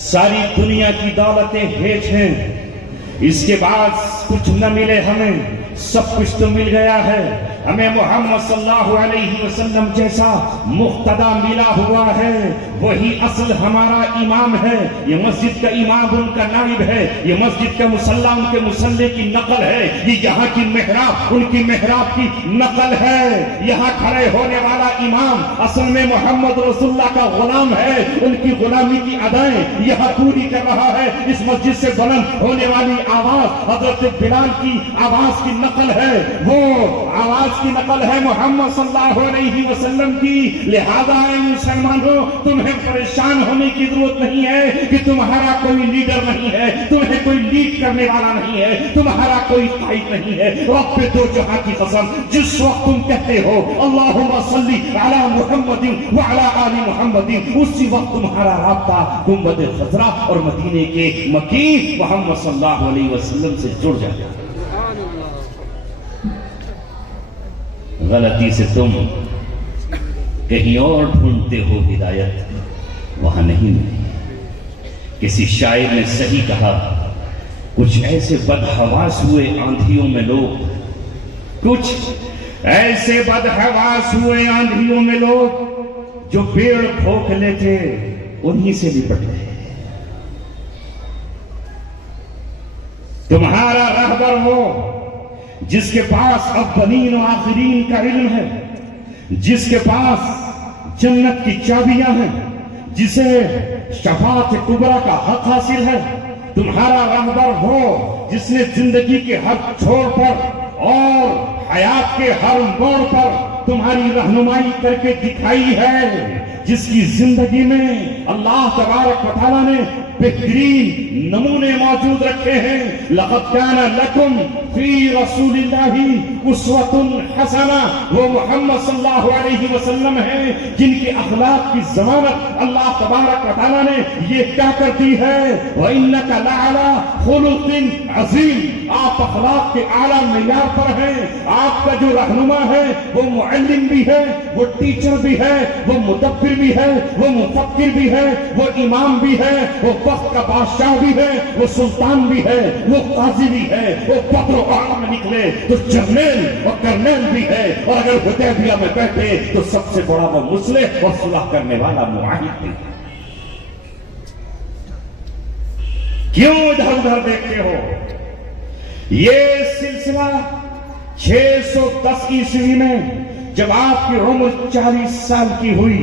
ساری دنیا کی دولتیں ہیچ ہیں، اس کے بعد کچھ نہ ملے ہمیں، سب کچھ تو مل گیا ہے، ہمیں محمد صلی اللہ علیہ وسلم جیسا مقتدا ملا ہوا ہے، وہی اصل ہمارا امام ہے، یہ مسجد کا امام ان کا نائب ہے، یہ مسجد کا مصلی ان کے مصلی کی نقل ہے، یہ یہاں کی محراب ان کی محراب کی نقل ہے، یہاں کھڑے ہونے والا امام اصل میں محمد رسول اللہ کا غلام ہے، ان کی غلامی کی ادائیں یہاں پوری کر رہا ہے، اس مسجد سے بلند ہونے والی آواز حضرت بلال کی آواز کی نقل ہے، وہ آواز کی نقل ہے محمد صلی اللہ علیہ وسلم کی، لہذا اے مسلمانوں تمہیں پریشان ہونے کی ضرورت نہیں ہے کہ تمہارا کوئی لیڈر نہیں ہے، تمہیں کوئی لیڈ کرنے والا نہیں ہے، تمہارا کوئی قائد نہیں ہے، رب دو جہاں کی قسم جس وقت تم کہتے ہو اللہم صلی علی محمد وعلی آل محمد، اسی وقت تمہارا رابطہ گنبد خضرا اور مدینے کے مکی محمد صلی اللہ علیہ وسلم سے جڑ جائے گا۔ غلطی سے تم کہیں اور ڈھونڈتے ہو ہدایت، وہاں نہیں ملی۔ کسی شاعر نے صحیح کہا، کچھ ایسے بدحواس ہوئے آندھیوں میں لوگ، کچھ ایسے بدحواس ہوئے آندھیوں میں لوگ جو پیڑ کھوکھلے تھے انہی سے لپٹ گئے۔ تمہارا رہبر وہ جس کے پاس اولین و آخرین کا علم ہے، جس کے پاس جنت کی چابیاں ہیں، جسے شفاعت کبریٰ کا حق حاصل ہے۔ تمہارا رہبر وہ جس نے زندگی کے ہر چھوڑ پر اور حیات کے ہر موڑ پر تمہاری رہنمائی کر کے دکھائی ہے، جس کی زندگی میں اللہ تبارک و تعالیٰ نے بہترین نمونے موجود رکھے ہیں۔ لقد کان لکم فی رسول اللہ اسوۃ حسنہ، وہ محمد صلی اللہ علیہ وسلم ہیں جن کی اخلاق کی ضمانت اللہ تبارک و تعالیٰ نے یہ کیا کر دی ہے، وَإِنَّكَ لَعَلَىٰ خُلُقٍ عَظِيمٍ، آپ اخلاق کے اعلیٰ معیار پر ہیں۔ آپ کا جو رہنما ہے وہ معلم بھی ہے، وہ ٹیچر بھی ہے، وہ مدبر بھی ہے، وہ مفکر بھی ہے، وہ امام بھی ہے، وہ وقت کا بادشاہ بھی ہے، وہ سلطان بھی ہے، وہ قاضی بھی ہے، وہ بدر و احد میں نکلے تو جنرل اور کرنل بھی ہے، اور اگر حدیبیہ میں بیٹھے تو سب سے بڑا وہ مصلح اور صلح کرنے والا معاہد بھی ہے۔ کیوں ادھر ادھر دیکھتے ہو؟ یہ سلسلہ 610 عیسوی میں جب آپ کی عمر 40 سال کی ہوئی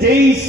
23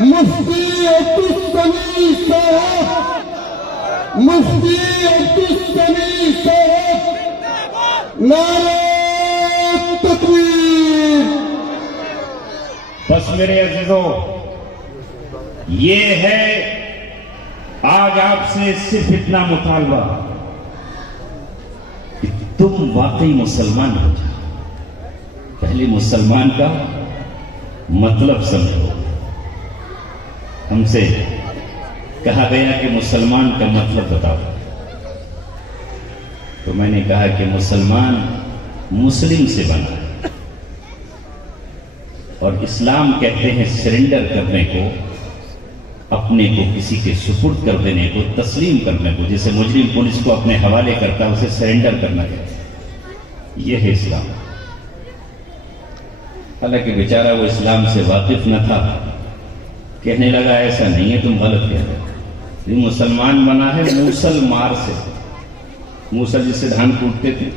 مفتی عبدالسمیع صاحب، مفتی عبدالسمیع صاحب، نعرہ تکبیر۔ بس میرے عزیزوں، یہ ہے آج آپ سے صرف اتنا مطالبہ کہ تم واقعی مسلمان ہو جاؤ۔ پہلے مسلمان کا مطلب سمجھو۔ ہم سے کہا گیا کہ مسلمان کا مطلب بتاؤ، تو میں نے کہا کہ مسلمان مسلم سے بنا ہے، اور اسلام کہتے ہیں سرنڈر کرنے کو، اپنے کو کسی کے سپرد کر دینے کو، تسلیم کرنے کو۔ جیسے مجرم پولیس کو اپنے حوالے کرتا ہے، اسے سرنڈر کرنا کہتے ہیں۔ یہ ہے اسلام۔ حالانکہ بیچارہ وہ اسلام سے واقف نہ تھا، کہنے لگا ایسا نہیں ہے، تم غلط کہہ رہے ہو۔ یہ مسلمان بنا ہے موصل مار سے، موصل جس سے دھان کوٹتے تھے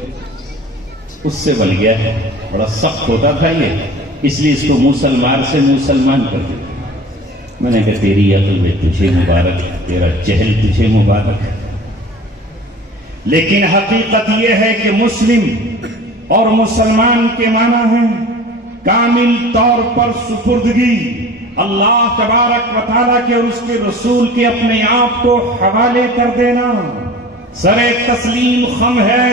اس سے بن گیا ہے۔ بڑا سخت ہوتا تھا یہ، اس لیے اس کو موصل مار سے مسلمان کر دیا۔ میں نے کہا تیری عقل میں تجھے مبارک، تیرا جہل تجھے مبارک ہے۔ لیکن حقیقت یہ ہے کہ مسلم اور مسلمان کے معنی ہیں کامل طور پر سپردگی اللہ تبارک و تعالیٰ کے اور اس کے رسول کے اپنے آپ کو حوالے کر دینا۔ سر تسلیم خم ہے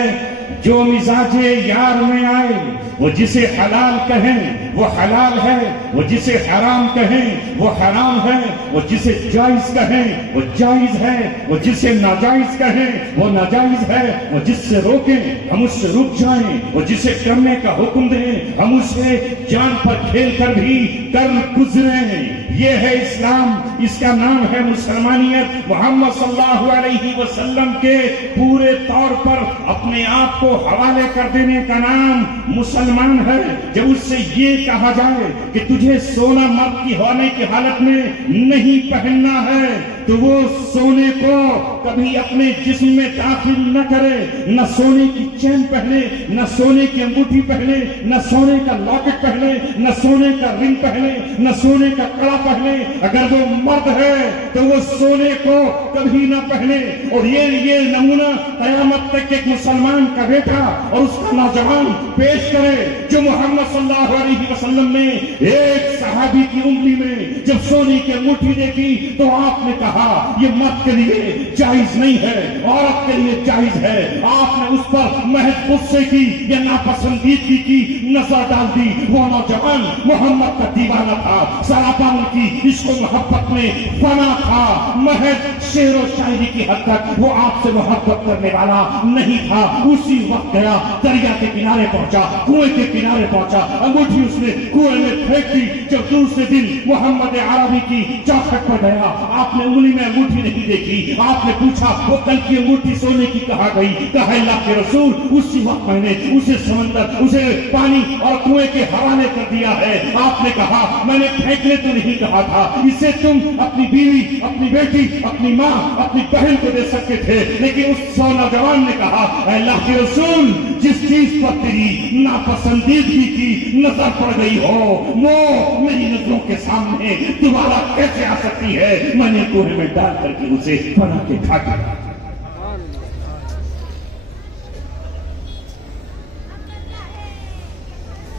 جو مزاج یار میں آئے، وہ جسے حلال کہیں وہ حلال ہے، وہ جسے حرام کہیں وہ حرام ہے، وہ جسے جائز کہیں وہ جائز ہے، وہ جسے ناجائز کہیں وہ ناجائز ہے، وہ جس سے روکیں ہم اس سے رک جائیں، وہ جسے کرنے کا حکم دیں ہم اسے جان پر کھیل کر بھی کر گزریں۔ یہ ہے اسلام، اس کا نام ہے مسلمانیت۔ محمد صلی اللہ علیہ وسلم کے پورے طور پر اپنے آپ کو حوالے کر دینے کا نام مسلمان ہے۔ جب اس سے یہ کہا جائے کہ تجھے سونا مرد کی ہونے کی حالت میں نہیں پہننا ہے، تو وہ سونے کو کبھی اپنے جسم میں داخل نہ کرے، نہ سونے کی چین پہنے، نہ سونے کی انگوٹھی پہنے، نہ سونے کا لاکٹ پہنے، نہ سونے کا رنگ پہنے، نہ سونے کا کڑا پہنے۔ اگر وہ مرد ہے تو وہ سونے کو کبھی نہ پہنے۔ اور یہ نمونہ قیامت تک ایک مسلمان کا بیٹا اور اس کا نوجوان پیش کرے جو محمد صلی اللہ علیہ وسلم نے ایک صحابی کی انگلی میں جب سونے کی انگوٹھی دیکھی تو آپ نے کہا یہ مرد کے لیے جائز نہیں ہے، عورت کے لیے جائز ہے۔ آپ نے اس پر محض غصے کی یا ناپسندیدگی کی نظر ڈال دی۔ وہ نوجوان محمد کا دیوانہ تھا، سراپا کی عشق و محبت میں فنا تھا، محض شعر و شاعری کی حد تک وہ آپ سے محبت کرنے والا نہیں تھا۔ اسی وقت گیا، دریا کے کنارے پہنچا، کنویں کے کنارے پہنچا، انگوٹھی اس نے کنویں میں پھینک دی۔ جب دوسرے دن محمد عربی کی چوکھٹ پر گیا، آپ نے انگلی میں انگوٹھی نہیں دیکھی۔ آپ نے پوچھا وہ کل کی انگوٹھی سونے کی کہاں گئی؟ کہا اللہ کے رسول اسی وقت میں نے اسے سمندر، اسے پانی اور کنویں کے حوالے کر دیا ہے۔ آپ نے کہا میں نے پھینکنے تو نہیں کہا تھا، اسے تم اپنی بیوی، اپنی بیٹی، اپنی ماں، اپنی بہن کو دے سکتے تھے، لیکن اس نوجوان نے کہا اے اللہ کے رسول جس چیز پر تیری ناپسندیدگی کی نظر پڑ گئی ہو وہ میری نظروں کے سامنے دوبارہ کیسے آ سکتی ہے؟ میں نے کونے میں ڈال کر کے اسے بنا کے کھا دیا۔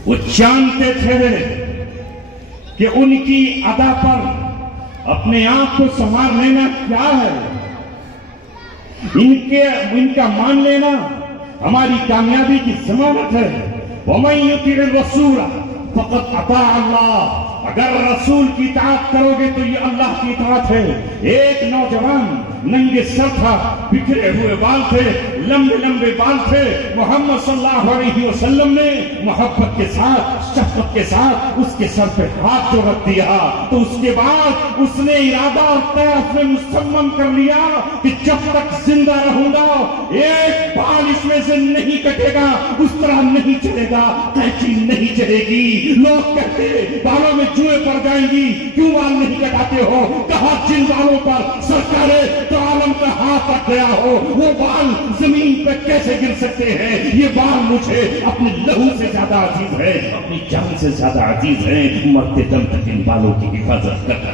وہ جانتے تھے کہ ان کی ادا پر اپنے آپ کو سنوار لینا کیا ہے، ان کا مان لینا ہماری کامیابی کی ضمانت ہے۔ وَمَن يُطِعِ الرَّسُولَ فَقَدْ أَطَاعَ اللَّهَ، اگر رسول کی اطاعت کرو گے تو یہ اللہ کی اطاعت ہے۔ ایک نوجوان ننگے سر تھا، بکھرے ہوئے بال تھے، لمبے لمبے بال تھے۔ محمد صلی اللہ علیہ وسلم نے محبت کے ساتھ، شفقت کے ساتھ اس کے سر پہ ہاتھ جو رکھ دیا تو اس کے بعد اس نے ارادہ اور طے اپنے مصمم کر لیا کہ جب تک زندہ رہوں گا ایک بال اس میں سے نہیں کٹے گا، اس طرح نہیں چلے گا، قینچی نہیں چلے گی۔ لوگ کہتے بالوں میں جوئیں پڑ جائیں گی، کیوں بال نہیں کٹاتے ہو؟ کہا جن بالوں پر سرکار تو عالم کا ہاتھ رکھ گیا ہو وہ بال زمین پہ کیسے گر سکتے ہیں؟ یہ بال مجھے اپنے لہو سے زیادہ عزیز ہے، اپنی جان سے زیادہ عزیز ہے۔ مرتے دم تک ان بالوں کی حفاظت کرتا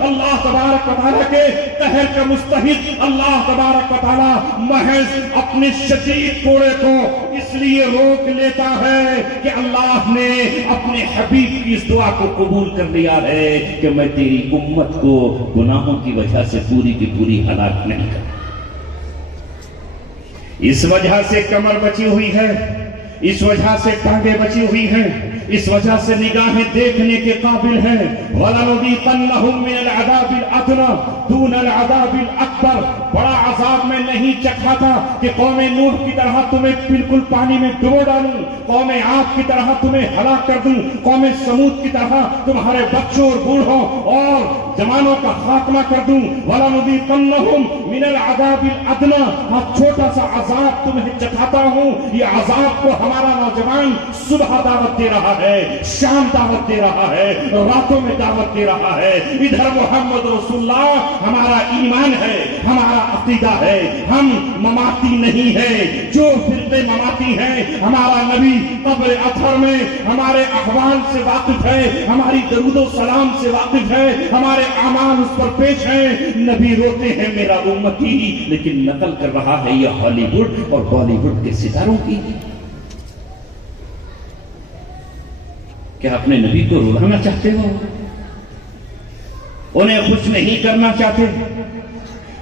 اللہ تبارک و تعالیٰ کے قہر کا مستحق اللہ تبارک و تعالیٰ محض اپنے شدید کوڑے کو اس لیے روک لیتا ہے کہ اللہ نے اپنے حبیب کی اس دعا کو قبول کر لیا ہے کہ میں تیری امت کو گناہوں کی وجہ سے پوری کی پوری ہلاک نہیں کرتا۔ اس وجہ سے کمر بچی ہوئی ہے، اس وجہ سے ٹانگیں بچی ہوئی ہیں، اس وجہ سے نگاہیں دیکھنے کے قابل ہیں۔ وَلَنُذِيقَنَّهُم مِّنَ الْعَذَابِ الْأَدْنَىٰ دُونَ الْعَذَابِ الْأَكْبَرِ۔ بڑا عذاب میں نہیں چکھا تھا کہ قوم نوح کی طرح تمہیں بالکل پانی میں ڈبو ڈالوں، قوم عاد کی طرح تمہیں ہلاک کر دوں، قوم سمود کی طرح تمہارے بچوں اور بوڑھوں اور جوانوں کا خاتمہ کر دوں۔ وَلَنُذِيقَنَّهُم مِّنَ الْعَذَابِ الْأَدْنَىٰ، ہاں چھوٹا سا عذاب تمہیں چکھاتا ہوں۔ یہ عذاب کو ہمارا نوجوان صبح دعوت دے رہا ہے، شام دعوت دے رہا ہے، راتوں میں دعوت دے رہا ہے۔ ادھر محمد رسول اللہ ہمارا ایمان ہے، ہمارا عقیدہ ہے، ہم مماتی نہیں ہے۔ جو فرقے مماتی ہیں، ہمارا نبی قبر اطہر میں ہمارے احوال سے واقف ہے، ہماری درود و سلام سے واقف ہے، ہمارے اعمال اس پر پیش ہیں۔ نبی روتے ہیں میرا امتی، لیکن نقل کر رہا ہے یہ ہالی ووڈ اور بالی ووڈ کے ستاروں کی۔ کیا اپنے نبی کو رلانا چاہتے ہو؟ انہیں خوش نہیں کرنا چاہتے؟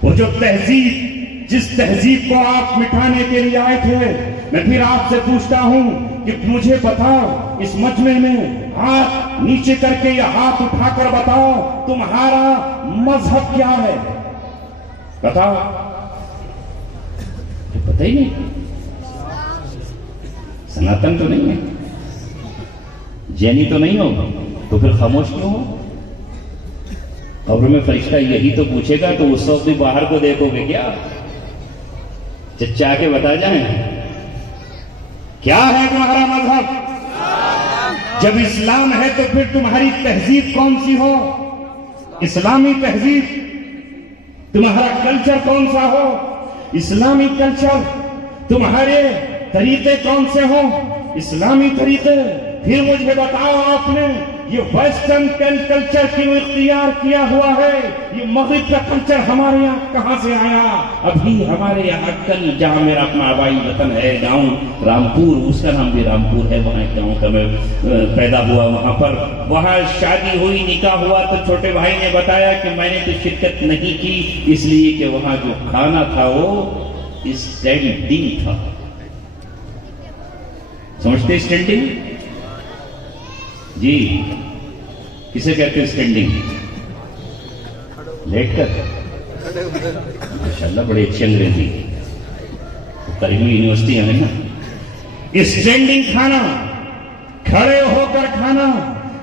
وہ جو تہذیب، جس تہذیب کو آپ مٹانے کے لیے آئے تھے، میں پھر آپ سے پوچھتا ہوں کہ مجھے بتاؤ، اس مجمع میں ہاتھ نیچے کر کے یا ہاتھ اٹھا کر بتاؤ تمہارا مذہب کیا ہے؟ بتاؤ۔ پتہ ہی نہیں، سناتن تو نہیں ہے، جینی تو نہیں ہو، تو پھر خاموش کیوں ہو؟ قبر میں فرشتہ یہی تو پوچھے گا تو اس وقت بھی باہر کو دیکھو گے کیا؟ چچا کے بتا جائیں کیا ہے تمہارا مذہب؟ جب اسلام ہے تو پھر تمہاری تہذیب کون سی ہو؟ اسلامی تہذیب۔ تمہارا کلچر کون سا ہو؟ اسلامی کلچر۔ تمہارے طریقے کون سے ہوں؟ اسلامی طریقے۔ پھر مجھے بتاؤ، آپ نے یہ ویسٹرن کلچر کیوں اختیار کیا ہوا ہے؟ یہ مغرب کا کلچر ہمارے یہاں کہاں سے آیا؟ ابھی ہمارے یہاں کل جہاں میرا اپنا آبائی وطن ہے، گاؤں رامپور، اس کا نام بھی رامپور ہے، وہاں ایک گاؤں کا میں پیدا ہوا، وہاں پر وہاں شادی ہوئی، نکاح ہوا تو چھوٹے بھائی نے بتایا کہ میں نے تو شرکت نہیں کی، اس لیے کہ وہاں جو کھانا تھا وہ اسٹینڈنگ تھا۔ سمجھتے اسٹینڈنگ؟ جی، کسے کہتے ہیں اسٹینڈنگ؟ لیٹ کر؟ ماشاءاللہ بڑے اچھی انگریزی، قریبی یونیورسٹی ہے نا۔ اسٹینڈنگ کھانا، کھڑے ہو کر کھانا،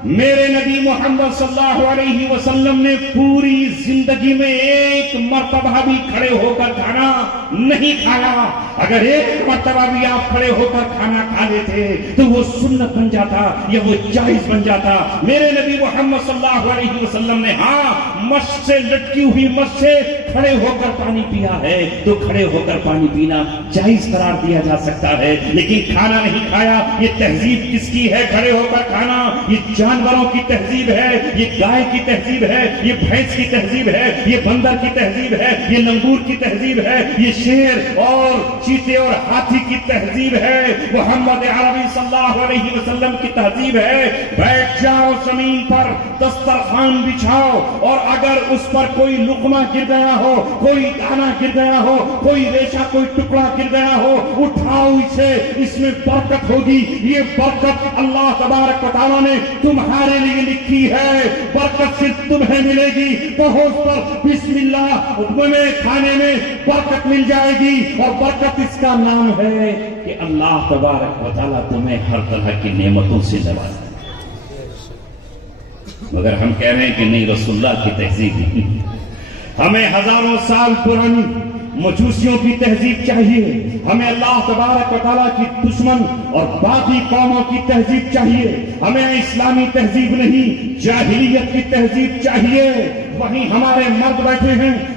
میرے نبی محمد صلی اللہ علیہ وسلم نے پوری زندگی میں ایک مرتبہ بھی کھڑے ہو کر کھانا نہیں کھایا۔ اگر ایک مرتبہ بھی آپ کھڑے ہو کر کھانا کھا لیتے تو وہ سنت بن جاتا یا وہ جائز بن جاتا۔ میرے نبی محمد صلی اللہ علیہ وسلم نے ہاں مشق سے لٹکی ہوئی مشق سے کھڑے ہو کر پانی پیا ہے تو کھڑے ہو کر پانی پینا جائز قرار دیا جا سکتا ہے، لیکن کھانا نہیں کھایا۔ یہ تہذیب کس کی ہے؟ کھڑے ہو کر کھانا یہ جانوروں کی تہذیب ہے، یہ گائے کی تہذیب ہے، یہ بھینس کی تہذیب ہے، یہ بندر کی تہذیب ہے، یہ لنگور کی تہذیب ہے، یہ شیر اور چیتے اور ہاتھی کی تہذیب ہے، محمد عربی صلی اللہ علیہ وسلم کی تہذیب ہے۔ بیٹھ جاؤ زمین پر، دسترخوان بچھاؤ، اور اگر اس پر کوئی لقمہ گر گیا ہو، کوئی دانا گر گیا ہو، کوئی ریشہ کوئی ٹکڑا گر گیا ہو، اٹھاؤ اسے، اس میں برکت ہوگی۔ یہ برکت اللہ تبارک و تعالیٰ نے تمہارے لیے لکھی ہے، برکت صرف تمہیں ملے گی۔ پہنچ پر بسم اللہ میں کھانے میں برکت مل جائے گی، اور برکت اس کا نام ہے کہ اللہ تبارک و تعالیٰ تمہیں ہر طرح کی نعمتوں سے نوازے۔ مگر ہم کہہ رہے ہیں کہ نہیں، رسول اللہ کی تہذیب نہیں، ہمیں ہزاروں سال پرانی مجوسیوں کی تہذیب چاہیے، ہمیں اللہ تبارک و تعالیٰ کی دشمن اور باقی قوموں کی تہذیب چاہیے، ہمیں اسلامی تہذیب نہیں جاہلیت کی تہذیب چاہیے۔ وہیں ہمارے مرد بیٹھے ہیں،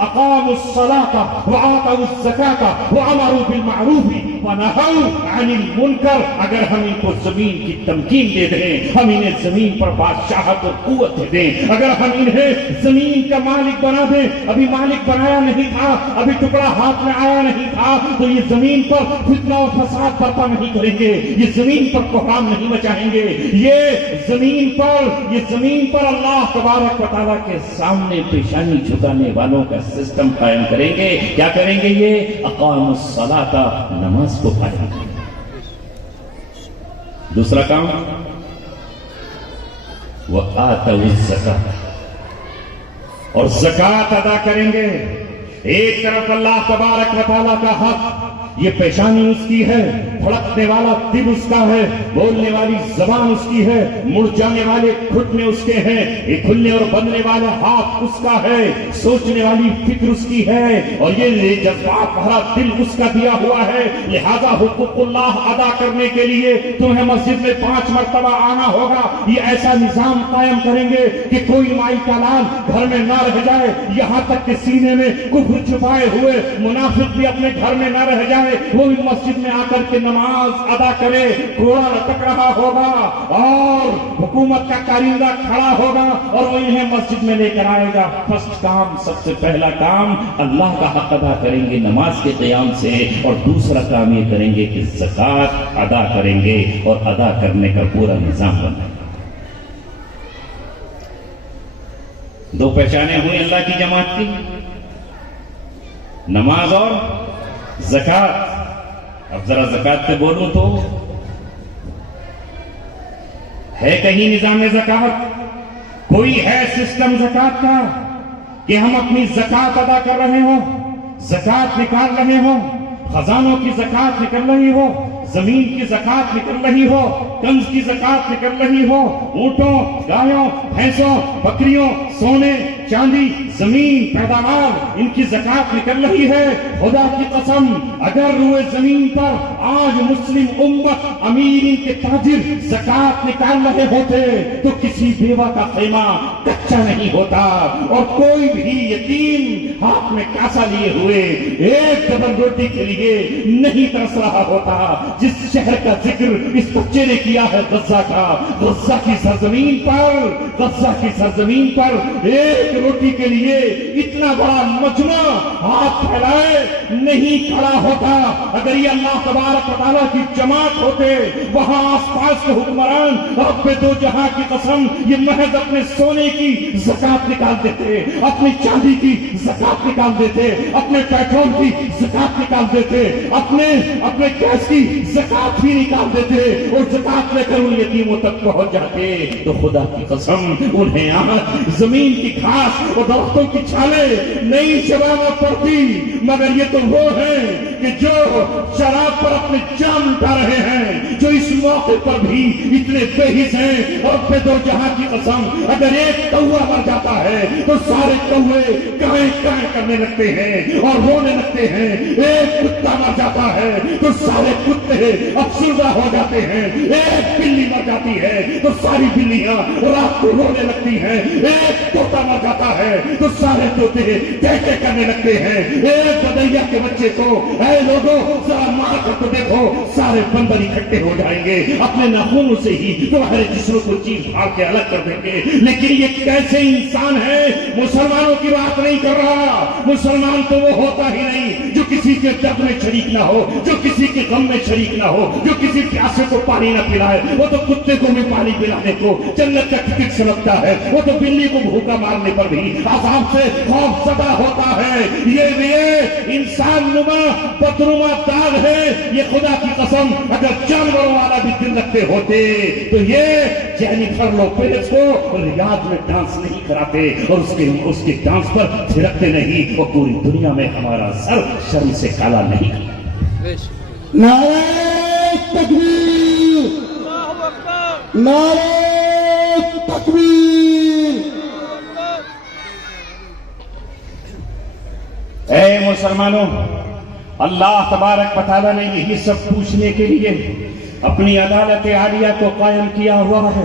اقاموا الصلاة وآتوا الزکاة وامروا بالمعروف ونہوا عن المنکر. اگر ہم ان کو زمین کی تمکین دے دیں, ہم انہیں زمین پر بادشاہت اور قوت دے دیں, اگر ہم انہیں زمین کا مالک بنا دیں, ابھی مالک بنایا نہیں تھا, ابھی ٹکڑا ہاتھ میں آیا نہیں تھا, تو یہ زمین پر فتنہ اور فساد برپا نہیں کریں گے, یہ زمین پر کوہرام نہیں مچائیں گے, یہ زمین پر اللہ تبارک و تعالیٰ کے سامنے پیشانی جھکانے والوں کا سسٹم قائم کریں گے. کیا کریں گے؟ یہ اقاموا الصلاۃ, نماز کو قائم کریں گے. دوسرا کام وآتوا الزکاۃ, اور زکات ادا کریں گے. ایک طرف اللہ تبارک و تعالیٰ کا حق, یہ پیشانی اس کی ہے, پھڑکنے والا دل اس کا ہے, بولنے والی زبان اس کی ہے, مڑ جانے والے گھٹنے اس کے ہیں, یہ کھلنے اور بندنے والا ہاتھ اس کا ہے, سوچنے والی فکر اس کی ہے, اور یہ جذبات بھرا دل اس کا دیا ہوا ہے. لہذا حقوق اللہ ادا کرنے کے لیے تمہیں مسجد میں 5 مرتبہ آنا ہوگا. یہ ایسا نظام قائم کریں گے کہ کوئی مائی کا لال گھر میں نہ رہ جائے, یہاں تک کہ سینے میں کفر چھپائے ہوئے منافق بھی اپنے گھر میں نہ رہ جائے, وہ بھی مسجد میں آ کر کے نماز ادا کرے. گھوڑا لٹک رہا ہوگا اور حکومت کا کارندہ کھڑا ہوگا اور وہ انہیں مسجد میں لے کر آئے گا. فرسٹ کام, سب سے پہلا کام اللہ کا حق ادا کریں گے نماز کے قیام سے, اور دوسرا کام یہ کریں گے کہ زکات ادا کریں گے اور ادا کرنے کا پورا نظام بنائیں گے. 2 پہچانیں ہوئی اللہ کی جماعت کی, نماز اور زکات. اب ذرا زکات پہ بولوں تو ہے کہیں نظام زکات؟ کوئی ہے سسٹم زکات کا کہ ہم اپنی زکات ادا کر رہے ہوں, زکات نکال رہے ہوں, خزانوں کی زکات نکل رہی ہو, زمین کی زکات نکل رہی ہو, کنز کی زکات نکل رہی ہو, اونٹوں, گایوں, بھینسوں, بکریوں, سونے, چاندی, زمین, پیداوار, ان کی زکات نکل رہی ہے. خدا کی قسم اگر روئے زمین پر آج مسلم امت, امیر ان کے تاجر زکات نکال رہے ہوتے تو کسی بیوہ کا خیمہ کچا نہیں ہوتا, اور کوئی بھی یتیم ہاتھ میں کاسا لیے ہوئے ایک ڈبل روٹی کے لیے نہیں ترس رہا ہوتا. جس شہر کا ذکر اس بچے نے کیا ہے غزہ کا, غزہ کی سرزمین پر ایک روٹی کے لیے اتنا بڑا مجمع ہاتھ پھیلائے نہیں کھڑا ہوتا. اگر یہ اللہ تبارک و تعالیٰ کی جماعت ہوتے, وہاں آس پاس کے حکمران رب دو جہاں کی قسم یہ محض اپنے سونے کی زکات نکال دیتے, اپنی چاندی کی زکات نکال دیتے, اپنے پیٹرول کی زکات نکال دیتے, اپنے گیس کی زکات بھی نکال دیتے, اور زکات لے کر ان یتیموں تک پہنچ جاتے. تو خدا کی قسم انہیں آج زمین کی گھاس اور درختوں کی چھالیں نہیں چبانا پڑتی, مگر یہ تو وہ ہیں کہ جو شراب پر اپنے جان اٹھا رہے ہیں, جو اس موقع پر بھی اتنے بے حس ہیں. اور بے دو جہاں کی قسم اگر ایک کوا مر جاتا ہے تو سارے کوے کائیں کائیں کرنے لگتے ہیں اور رونے لگتے ہیں. ایک کتا مر جاتا ہے تو سارے کتے افسردہ ہو جاتے ہیں. ایک بلی مر جاتی ہے تو ساری بلیاں رات کو رونے لگتی ہیں. ایک طوطا مر جاتا ہے تو سارے طوطے ٹہٹے کرنے لگتے ہیں. ایک گدھیا کے بچے کو اے لوگوں ذرا مار کر تو دیکھو, سارے بندر اکٹھے ہو جائیں گے, اپنے ناخونوں سے ہی تمہارے جسموں کو چیر پھاڑ کے الگ کر دیں گے. لیکن یہ کیسے انسان ہے؟ مسلمانوں کی بات نہیں کر رہا. مسلمان تو وہ ہوتا ہی نہیں جو کسی کے درد میں شریک نہ ہو, جو کسی کے غم میں شریک نہ ہو, جو کسی پیاسے کو پانی نہ پلائے. وہ تو کتے کو بھی پانی پلانے کو جنت کا ٹکٹ سمجھتا ہے, وہ تو بلی کو بھوکا مارنے پر بھی عذاب سے خوف زدہ ہوتا ہے. یہ انسان نما بدنما داغ ہے. یہ خدا کی قسم اگر جانوروں والا بھی دل رکھتے ہوتے تو یہ جینیفر لوپیز کو ریاض میں ڈانس نہیں کراتے اور اس کے ڈانس پر تھرکتے نہیں, اور پوری دنیا میں ہمارا سر شرم سے کالا نہیں کرتے. نعرہ تکبیر, نعرہ تکبیر. اے مسلمانوں, اللہ تبارک و تعالیٰ نے یہی سب پوچھنے کے لیے اپنی عدالت عالیہ کو قائم کیا ہوا ہے.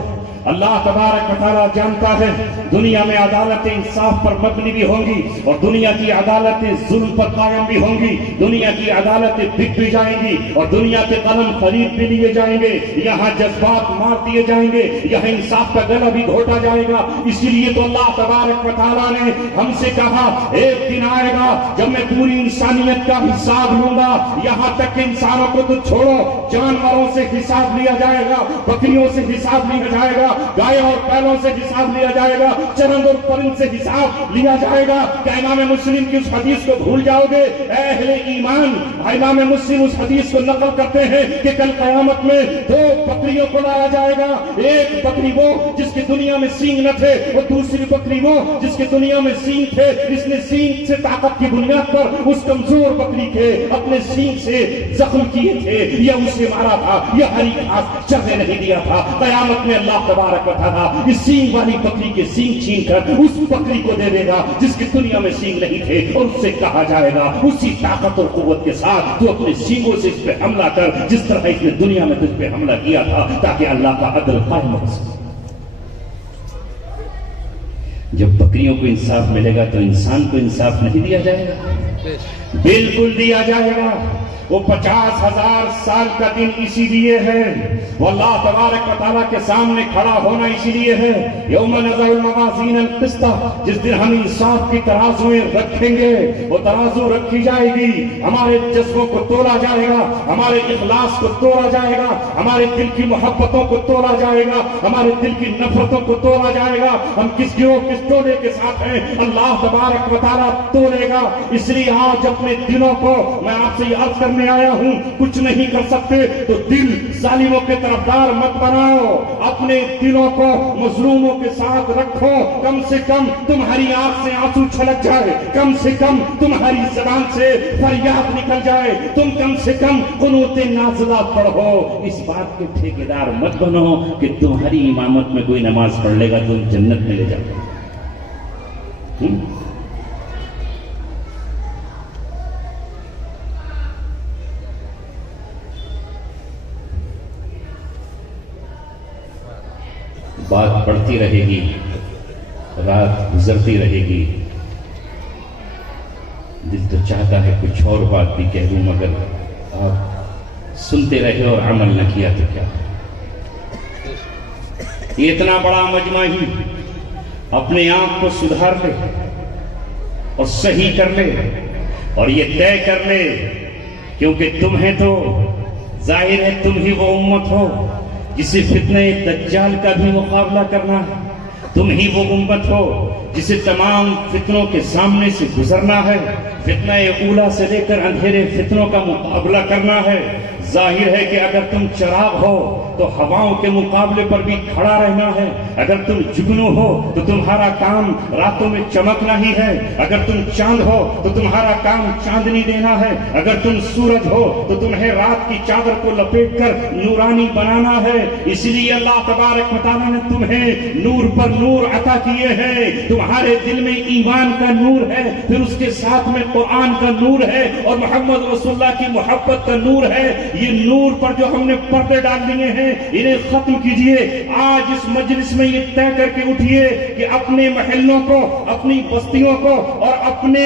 اللہ تبارک و تعالیٰ جانتا ہے دنیا میں عدالت انصاف پر مبنی بھی ہوں گی اور دنیا کی عدالتیں ظلم پر قائم بھی ہوں گی، دنیا کی عدالتیں بک بھی جائیں گی اور دنیا کے قلم خرید بھی لیے جائیں گے، یہاں جذبات مار دیے جائیں گے، یہاں انصاف کا گلا بھی گھونٹا جائے گا۔ اسی لیے تو اللہ تبارک و تعالیٰ نے ہم سے کہا ایک دن آئے گا جب میں پوری انسانیت کا حساب لوں گا، یہاں تک کہ انسانوں کو تو چھوڑو، جانوروں سے حساب لیا جائے گا، بکریوں سے حساب لیا جائے گا، گائے اور بیلوں سے حساب لیا جائے گا، چرند اور پرند سے حساب لیا جائے گا۔ کیا امام مسلم کی اس حدیث کو بھول جاؤ گے؟ اے اہل ایمان، امام مسلم اس حدیث کو نقل کرتے ہیں کہ کل قیامت میں دو بکریوں کو لایا جائے گا، ایک بکری وہ جس کی دنیا میں سینگ نہ تھے اور دوسری بکری وہ جس کی دنیا میں سینگ تھے، اس نے سینگ سے طاقت کی بنیاد پر اس کمزور بکری کے اپنے سینگ سے زخم کیے تھے یا اسے مارا تھا یا ہری گھاس چرنے نہیں دیا تھا۔ قیامت میں اللہ تبارک و تعالیٰ اس سینگ والی بکری کے سینگ چھین کر اس بکری کو دے دے گا جس کی دنیا میں سینگ نہیں تھے، اور اس سے کہا جائے گا اسی طاقت اور قوت کے ساتھ تو اپنے سینگوں سے اس پہ حملہ کر جس طرح اس نے دنیا میں تجھ پہ حملہ کیا تھا، تاکہ اللہ کا عدل قائم ہو سکے۔ جب بکریوں کو انصاف ملے گا تو انسان کو انصاف نہیں دیا جائے گا؟ بالکل دیا جائے گا۔ وہ 50,000 سال کا دن اسی لیے ہے، وہ اللہ تبارک و تعالیٰ کے سامنے کھڑا ہونا اسی لیے ہے۔ یوم نضع الموازین القسط، جس دن ہم انصاف کی ترازویں رکھیں گے، وہ ترازو رکھی جائے گی، ہمارے جذبوں کو تولا جائے گا، ہمارے اخلاص کو تولا جائے گا، ہمارے دل کی محبتوں کو تولا جائے گا، ہمارے دل کی نفرتوں کو تولا جائے گا، ہم کس گروہ کس ٹولے کے ساتھ ہیں اللہ تبارک و تعالیٰ تولے گا۔ اس لیے آج اپنے دلوں کو میں آپ سے یہ عرض کرنے آیا ہوں، کچھ نہیں کر سکتے تو دل ظالموں کے طرفدار مت بناؤ، اپنے دلوں کو مظلوموں کے ساتھ رکھو، کم سے کم تمہاری آنکھ سے آنسو چھلک جائے، کم سے کم تمہاری زبان سے فریاد نکل جائے، تم کم سے کم قنوت نازلہ پڑھو۔ اس بات کے ٹھیکیدار مت بنو کہ تمہاری امامت میں کوئی نماز پڑھ لے گا تم جنت میں لے جاؤ۔ بات بڑھتی رہے گی، رات گزرتی رہے گی، دل تو چاہتا ہے کچھ اور بات بھی کہہ دوں، مگر آپ سنتے رہے اور عمل نہ کیا تو کیا؟ یہ اتنا بڑا مجمع ہی اپنے آپ کو سدھار لے اور صحیح کر لے اور یہ طے کر لے، کیونکہ تمہیں تو ظاہر ہے تم ہی وہ امت ہو جسے فتنہ دجال کا بھی مقابلہ کرنا ہے، تم ہی وہ امت ہو جسے تمام فتنوں کے سامنے سے گزرنا ہے، فتنہ اولا سے لے کر اندھیرے فتنوں کا مقابلہ کرنا ہے۔ ظاہر ہے کہ اگر تم چراغ ہو تو ہواؤں کے مقابلے پر بھی کھڑا رہنا ہے، اگر تم جگنو ہو تو تمہارا کام راتوں میں چمکنا ہی ہے، اگر تم چاند ہو تو تمہارا کام چاندنی دینا ہے، اگر تم سورج ہو تو تمہیں رات کی چادر کو لپیٹ کر نورانی بنانا ہے۔ اسی لیے اللہ تبارک و تعالیٰ نے تمہیں نور پر نور عطا کیے ہیں، تمہارے دل میں ایمان کا نور ہے، پھر اس کے ساتھ میں قرآن کا نور ہے اور محمد رسول اللہ کی محبت کا نور ہے۔ یہ نور پر جو ہم نے پردے ڈال دیے ہیں انہیں ختم کیجئے۔ آج اس مجلس میں یہ طے کر کے اٹھیے کہ اپنے محلوں کو، اپنی بستیوں کو اور اپنے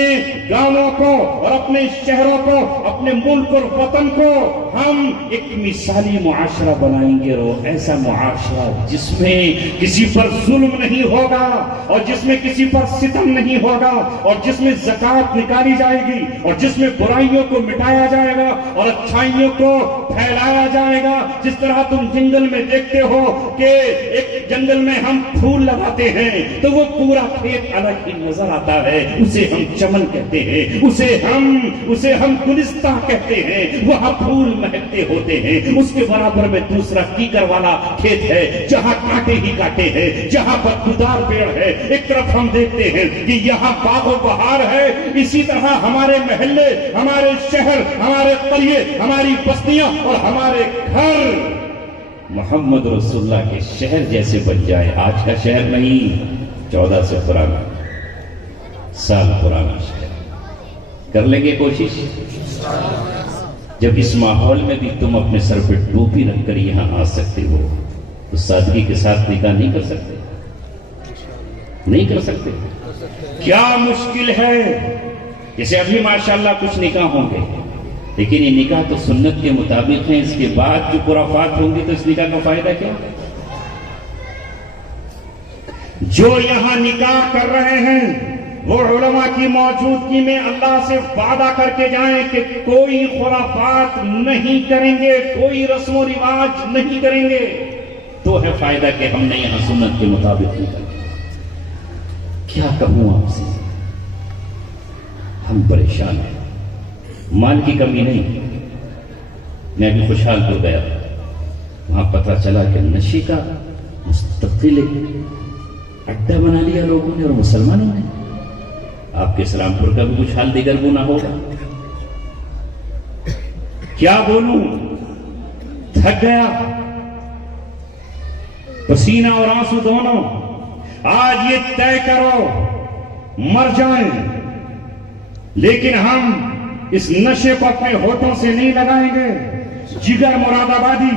گاؤں کو اور اپنے شہروں کو، اپنے ملک اور وطن کو ہم ایک مثالی معاشرہ بنائیں گے، اور ایسا معاشرہ جس میں کسی پر ظلم نہیں ہوگا اور جس میں کسی پر ستم نہیں ہوگا اور جس میں زکوٰۃ نکالی جائے گی اور جس میں برائیوں کو مٹایا جائے گا اور اچھائیوں کو پھیلایا جائے گا۔ جس طرح تم جنگل میں دیکھتے ہو کہ ایک جنگل میں ہم پھول لگاتے ہیں تو وہ پورا کھیت الگ ہی نظر آتا ہے، اسے ہم چمن کہتے ہیں، اسے ہم گلستہ کہتے ہیں، وہاں پھول مہکتے ہوتے ہیں۔ اس کے برابر میں دوسرا کیکر والا کھیت ہے جہاں کانٹے ہی کانٹے ہیں، جہاں پر بدار پیڑ ہے۔ ایک طرف ہم دیکھتے ہیں کہ یہاں باغ و بہار ہے، اسی طرح ہمارے محلے، ہمارے شہر، ہمارے قریے، ہماری بستیاں اور ہمارے گھر محمد رسول اللہ کے شہر جیسے بن جائے۔ آج کا شہر نہیں، 14 سے پرانا سال پرانا شہر۔ کر لیں گے کوشش؟ جب اس ماحول میں بھی تم اپنے سر پہ ٹوپی رکھ کر یہاں آ سکتے ہو تو سادگی کے ساتھ نکاح نہیں کر سکتے؟ نہیں کر سکتے؟ کیا مشکل ہے؟ جیسے ابھی ماشاءاللہ کچھ نکاح ہوں گے، لیکن یہ نکاح تو سنت کے مطابق ہیں، اس کے بعد جو خرافات ہوں گی تو اس نکاح کا فائدہ کیا؟ جو یہاں نکاح کر رہے ہیں وہ علماء کی موجودگی میں اللہ سے وعدہ کر کے جائیں کہ کوئی خرافات نہیں کریں گے، کوئی رسم و رواج نہیں کریں گے، تو ہے فائدہ کہ ہم نے یہاں سنت کے مطابق نکاح کیا۔ کیا کہوں آپ سے، ہم پریشان ہیں، مال کی کمی نہیں۔ میں ابھی خوشحال پور گیا، وہاں پتہ چلا کہ نشے کا مستقل اڈا بنا لیا لوگوں نے اور مسلمانوں نے۔ آپ کے اسلام پور کا بھی کچھ حال دیگر گنا ہوگا۔ کیا بولوں، تھک گیا، پسینہ اور آنسو دونوں۔ آج یہ طے کرو مر جائیں، لیکن ہم اس نشے کو اپنے ہونٹوں سے نہیں لگائیں گے۔ جگر مراد آبادی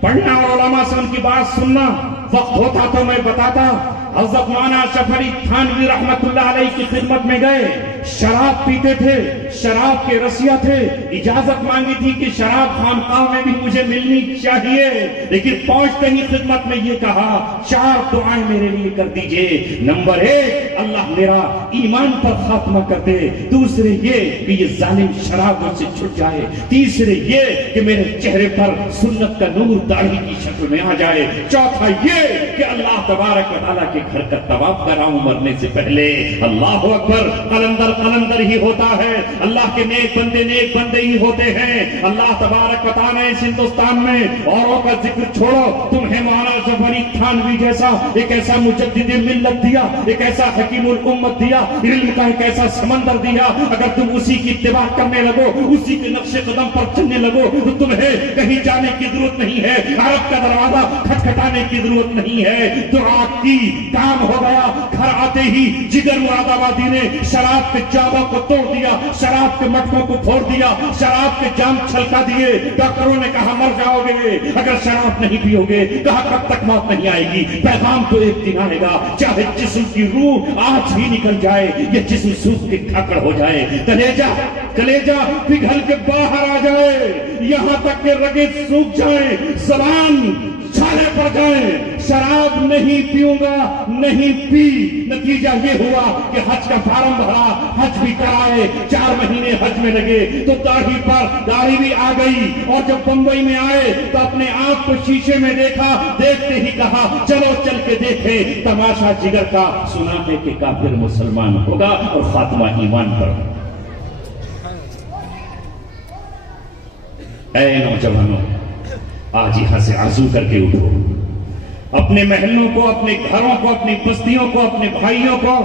پڑھنا اور علماء سے ان کی بات سننا، وقت ہوتا تو میں بتاتا۔ حضرت مولانا اشرف علی تھانوی رحمت اللہ علیہ کی خدمت میں گئے، شراب پیتے تھے، شراب کے رسیا تھے، اجازت مانگی تھی کہ شراب خانقاہ میں بھی مجھے ملنی چاہیے، لیکن پہنچتے ہی خدمت میں یہ کہا 4 دعائیں میرے لیے کر دیجئے۔ نمبر 1، اللہ میرا ایمان پر خاتمہ کر دے، دوسرے یہ کہ یہ ظالم شراب مجھ سے چھٹ جائے، تیسرے یہ کہ میرے چہرے پر سنت کا نور داڑھی کی شکل میں آ جائے، چوتھا یہ کہ اللہ تبارک و تعالیٰ کے گھر کا طواف کراؤں مرنے سے پہلے۔ اللہ اکبر، قلندر قلندر ہی ہوتا ہے، اللہ کے نیک بندے ہی ہوتے ہیں۔ اللہ تبارک و تعالیٰ نے اس ہندوستان میں اوروں کا ذکر چھوڑو، تمہیں مولانا اشرف علی تھانوی جیسا ایک ایسا مجدد ملت دیا، ایک ایسا حکیم الامت دیا، علم کا ایک ایسا سمندر دیا۔ اگر تم اسی کی اتباع کرنے لگو، اسی کے نقش قدم پر چلنے لگو تو تمہیں کہیں جانے کی ضرورت نہیں ہے، عرب کا دروازہ کھٹکھٹانے کی ضرورت نہیں ہے۔ دعا کی، کام ہو گیا۔ گھر آتے ہی جگر مراد آبادی نے شراب کے جاموں کو توڑ دیا، شراب کے مٹکوں کو پھوڑ دیا، شراب کے جام چھلکا دیے۔ ڈاکٹروں نے کہا مر جاؤ گے اگر شراب نہیں پیو گے، کہا کب تک موت نہیں آئے گی، پیغام تو ایک دن آئے گا، چاہے جسم کی روح آج ہی نکل جائے یا جسم سوکھ کے کھاکڑ ہو جائے، کلیجہ پگھل کے باہر آ جائے، یہاں تک کہ رگیں سوکھ جائیں، زبان چھالے پڑ جائیں، شراب نہیں پیوں گا، نہیں پی۔ نتیجہ یہ ہوا کہ حج کا فارم بھرا، حج بھی کرائے، 4 مہینے حج میں لگے تو داڑھی بھی آ گئی، اور جب بمبئی میں آئے تو اپنے آپ کو شیشے میں دیکھا، دیکھتے ہی کہا چلو چل کے دیکھے تماشا جگر کا، سنا ہے کہ کافر مسلمان ہوگا اور خاتمہ ایمان پر۔ اے نوجوانوں، آج یہاں سے عزو کر کے اٹھو، اپنے محلوں کو، اپنے گھروں کو، اپنی بستیوں کو، اپنے بھائیوں کو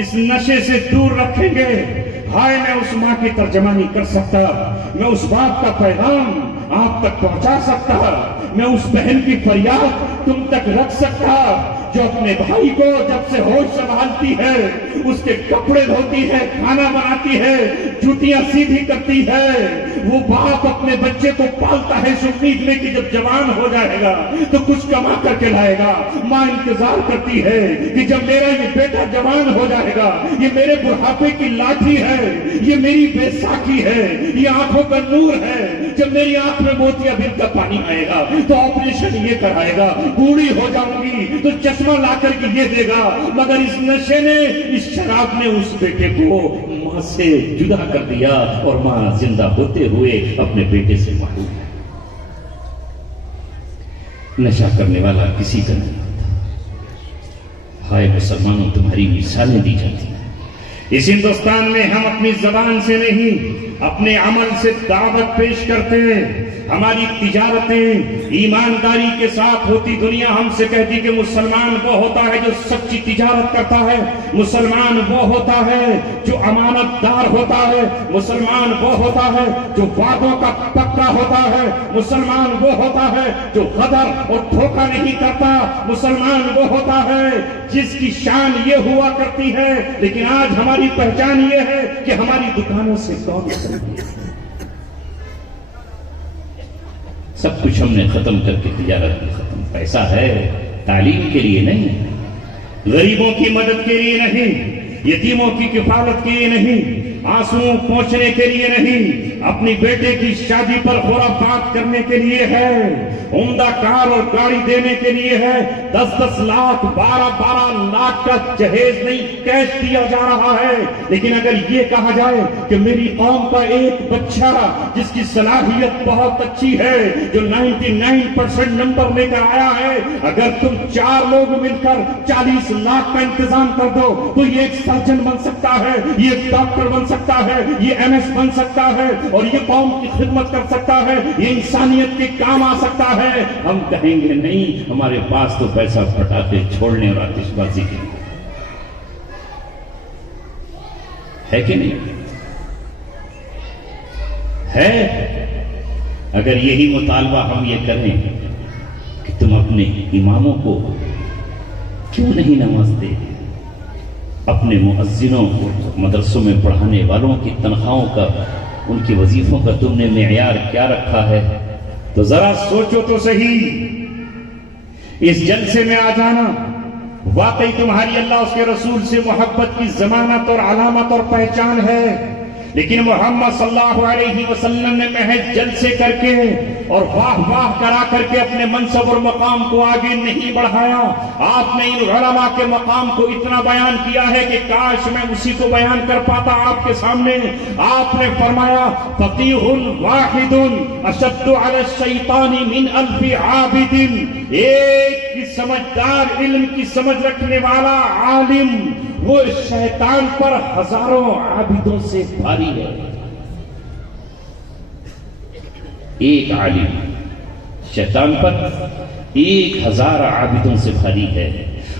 اس نشے سے دور رکھیں گے۔ ہائے میں اس ماں کی ترجمانی کر سکتا، میں اس باپ کا پیغام آپ تک پہنچا سکتا، میں اس بہن کی فریاد تم تک رکھ سکتا جو اپنے بھائی کو جب سے ہوش سنبھالتی ہے، اس کے کپڑے دھوتی ہے، کھانا بناتی ہے، جوتیاں سیدھی کرتی ہے۔ وہ باپ اپنے بچے کو پالتا ہے اس امید میں کہ جب جوان ہو جائے گا تو کچھ کما کر کے لائے گا۔ ماں انتظار کرتی ہے کہ جب میرا یہ بیٹا جوان ہو جائے گا، یہ میرے بڑھاپے کی لاٹھی ہے، یہ میری بیساکھی ہے، یہ آنکھوں کا نور ہے، جب میری آنکھ میں موتیا بن کا پانی آئے گا تو آپریشن یہ کرائے گا، بوڑھی ہو جاؤں گی تو چشمہ لا کر کے یہ دے گا۔ مگر اس نشے نے، اس شراب نے اس بیٹے کو ماں سے جدا کر دیا، اور ماں زندہ ہوتے ہوئے اپنے بیٹے سے محروم ہے۔ نشہ کرنے والا کسی کا نہیں ہوتا۔ ہائے مسلمانوں، تمہاری مثالیں دی جاتی ہیں۔ اس ہندوستان میں ہم اپنی زبان سے نہیں، اپنے عمل سے دعوت پیش کرتے ہیں۔ ہماری تجارتیں ایمانداری کے ساتھ ہوتی، دنیا ہم سے کہتی کہ مسلمان وہ ہوتا ہے جو سچی تجارت کرتا ہے، مسلمان وہ ہوتا ہے جو امانت دار ہوتا ہے، مسلمان وہ ہوتا ہے جو وعدوں کا پکا ہوتا ہے، مسلمان وہ ہوتا ہے جو غدر اور دھوکہ نہیں کرتا، مسلمان وہ ہوتا ہے جس کی شان یہ ہوا کرتی ہے۔ لیکن آج ہماری پہچان یہ ہے کہ ہماری دکانوں سے کون خریدے، سب کچھ ہم نے ختم کر کے تجارت بھی ختم. پیسہ ہے تعلیم کے لیے نہیں, غریبوں کی مدد کے لیے نہیں, یتیموں کی کفالت کے لیے نہیں, آنسو پہنچنے کے لیے نہیں, اپنی بیٹے کی شادی پر خرافات کرنے کے لیے ہے, عمدہ کار اور گاڑی دینے کے لیے ہے, 10-10 لاکھ 12-12 لاکھ کا جہیز نہیں کیش دیا جا رہا ہے. لیکن اگر یہ کہا جائے کہ میری قوم کا ایک بچہ جس کی صلاحیت بہت اچھی ہے, جو 99% نمبر لے کر آیا ہے, اگر تم 4 لوگ مل کر 40 لاکھ کا انتظام کر دو تو یہ ایک سرجن بن سکتا ہے, یہ ایک ڈاکٹر بن سکتا ہے, یہ MS بن سکتا ہے, اور یہ قوم کی خدمت کر سکتا ہے, یہ انسانیت کے کام آ سکتا ہے. ہم کہیں گے نہیں, ہمارے پاس تو پیسہ پٹاخے چھوڑنے اور آتش بازی کے لیے ہے کہ نہیں ہے. اگر یہی مطالبہ ہم یہ کریں کہ تم اپنے اماموں کو کیوں نہیں نوازتے, اپنے مؤذنوں کو, مدرسوں میں پڑھانے والوں کی تنخواہوں کا, ان کی وظیفوں کا تم نے معیار کیا رکھا ہے, تو ذرا سوچو تو صحیح. اس جلسے میں آ جانا واقعی تمہاری اللہ اس کے رسول سے محبت کی ضمانت اور علامت اور پہچان ہے, لیکن محمد صلی اللہ علیہ وسلم نے محض جلسے کر کے اور واہ واہ کرا کر کے اپنے منصب اور مقام کو آگے نہیں بڑھایا. آپ نے ان علماء کے مقام کو اتنا بیان کیا ہے کہ کاش میں اسی کو بیان کر پاتا آپ کے سامنے. آپ نے فرمایا فقیہ واحد اشد علی الشیطان من 1000 عابد, ایک سمجھدار علم کی سمجھ رکھنے والا عالم وہ شیطان پر ہزاروں عابدوں سے بھاری ہے. ایک عالم شیطان پر 1000 عابدوں سے بھاری ہے.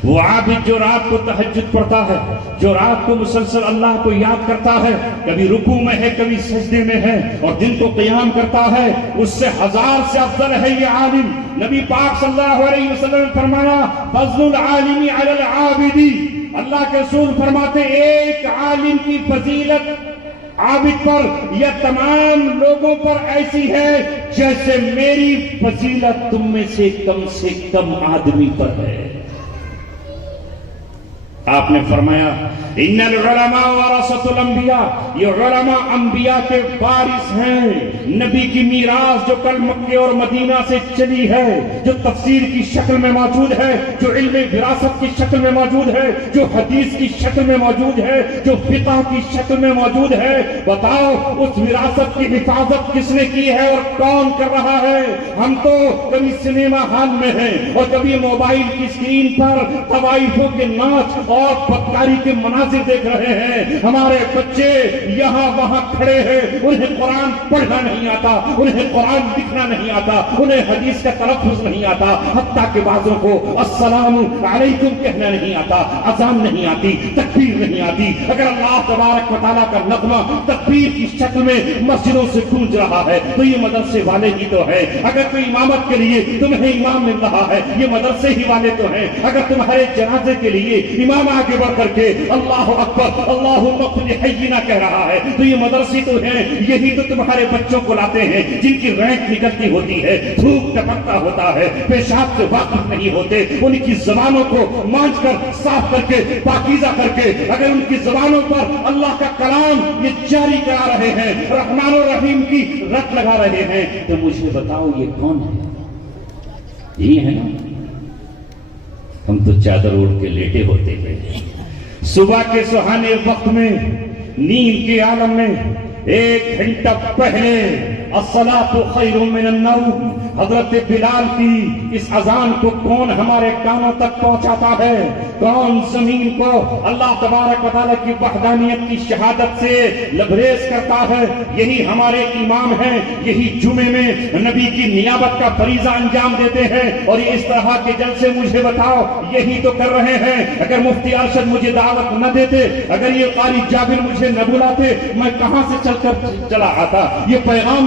وہ عابد جو رات کو تہجد پڑھتا ہے, جو رات کو مسلسل اللہ کو یاد کرتا ہے, کبھی رکوع میں ہے کبھی سجدے میں ہے, اور دن کو قیام کرتا ہے, اس سے 1000 سے افضل ہے یہ عالم. نبی پاک صلی اللہ علیہ وسلم نے فرمایا فضل العالم علی العابد, اللہ کے رسول فرماتے ایک عالم کی فضیلت عابد پر یا تمام لوگوں پر ایسی ہے جیسے میری فضیلت تم میں سے کم آدمی پر ہے. آپ نے فرمایا ان العلماء ورثۃ الانبیاء, یہ علماء انبیاء کے وارث ہیں. نبی کی میراث جو کل مکے اور مدینہ سے چلی ہے, جو تفسیر کی شکل میں موجود ہے, جو علم وراثت کی شکل میں موجود ہے, جو حدیث کی شکل میں موجود ہے, جو فقہ کی شکل میں موجود ہے, بتاؤ اس وراثت کی حفاظت کس نے کی ہے اور کون کر رہا ہے؟ ہم تو کبھی سنیما ہال میں ہیں اور کبھی موبائل کی اسکرین پر طوائفوں کے ناچ اور بدکاری کے مناظر دیکھ رہے ہیں. ہمارے بچے یہاں وہاں کھڑے ہیں, انہیں قرآن پڑھنا نہیں آتا, انہیں قرآن لکھنا نہیں آتا, انہیں حدیث کا تلفظ نہیں آتا, حتیٰ کہ بعضوں کو السلام علیکم کہنا نہیں آتا, اذان نہیں آتی, تکبیر نہیں آتی. اگر اللہ تبارک و تعالیٰ کا نغمہ تکبیر کی شکل میں مسجدوں سے گونج رہا ہے تو یہ مدرسے والے ہی تو ہے. اگر کوئی امامت کے لیے تمہیں امام مل رہا ہے یہ مدرسے ہی والے تو ہیں. اگر تمہارے جنازے کے لیے امام آگے بڑھ کر کے اللہ اکبر اللہم اغفر حینا کہہ رہا ہے تو یہ مدرسے تو ہیں. یہی تو تمہارے بچوں کو لاتے ہیں جن کی رینک نکلتی ہوتی ہے, دھوپ ٹپکتا ہوتا ہے, پیشاب سے واقف نہیں ہوتے, ان کی زبانوں کو مانج کر صاف کر کے پاکیزہ کر کے اگر ان کی زبانوں پر اللہ کا کلام یہ جاری کرا رہے ہیں, رحمان و رحیم کی رٹ لگا رہے ہیں, تو مجھے بتاؤ یہ کون ہے؟ یہ ہے نا. ہم تو چادر اوڑھ کے لیٹے ہوتے ہیں صبح کے سہانے وقت میں, نیند کے عالم میں. 1 گھنٹہ پہلے الصلاۃ خیر من النوم حضرت بلال کی اس اذان کو کون ہمارے کانوں تک پہنچاتا ہے؟ کون زمین کو اللہ تبارک و تعالیٰ کی وحدانیت کی شہادت سے لبریز کرتا ہے؟ یہی ہمارے امام ہیں, یہی جمعے میں نبی کی نیابت کا فریضہ انجام دیتے ہیں. اور یہ اس طرح کے جلسے مجھے بتاؤ یہی تو کر رہے ہیں. اگر مفتی ارشد مجھے دعوت نہ دیتے, اگر یہ قاری جابر مجھے نہ بلاتے, میں کہاں سے چل کر چلا آتا؟ یہ پیغام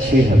6,000।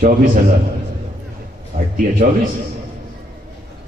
24,000।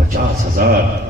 50,000,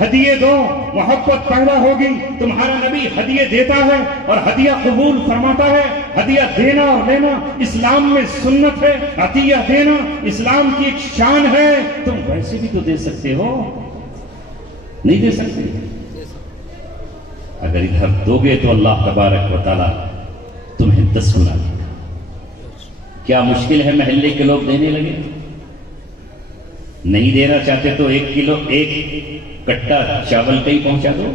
ہدیے دو, محبت پیدا ہوگی. تمہارا نبی ہدیے دیتا ہے اور ہدیہ قبول فرماتا ہے. ہدیہ دینا اور لینا اسلام میں سنت ہے. عطیہ دینا اسلام کی ایک شان ہے. تم ویسے بھی تو دے سکتے ہو, نہیں دے سکتے؟ اگر ادھر دو گے تو اللہ تبارک و تعالی تمہیں 10 گنا دے گا. کیا مشکل ہے محلے کے لوگ دینے لگے؟ نہیں دینا چاہتے تو 1 کلو 1 کٹا چاول کا ہی پہنچا دو,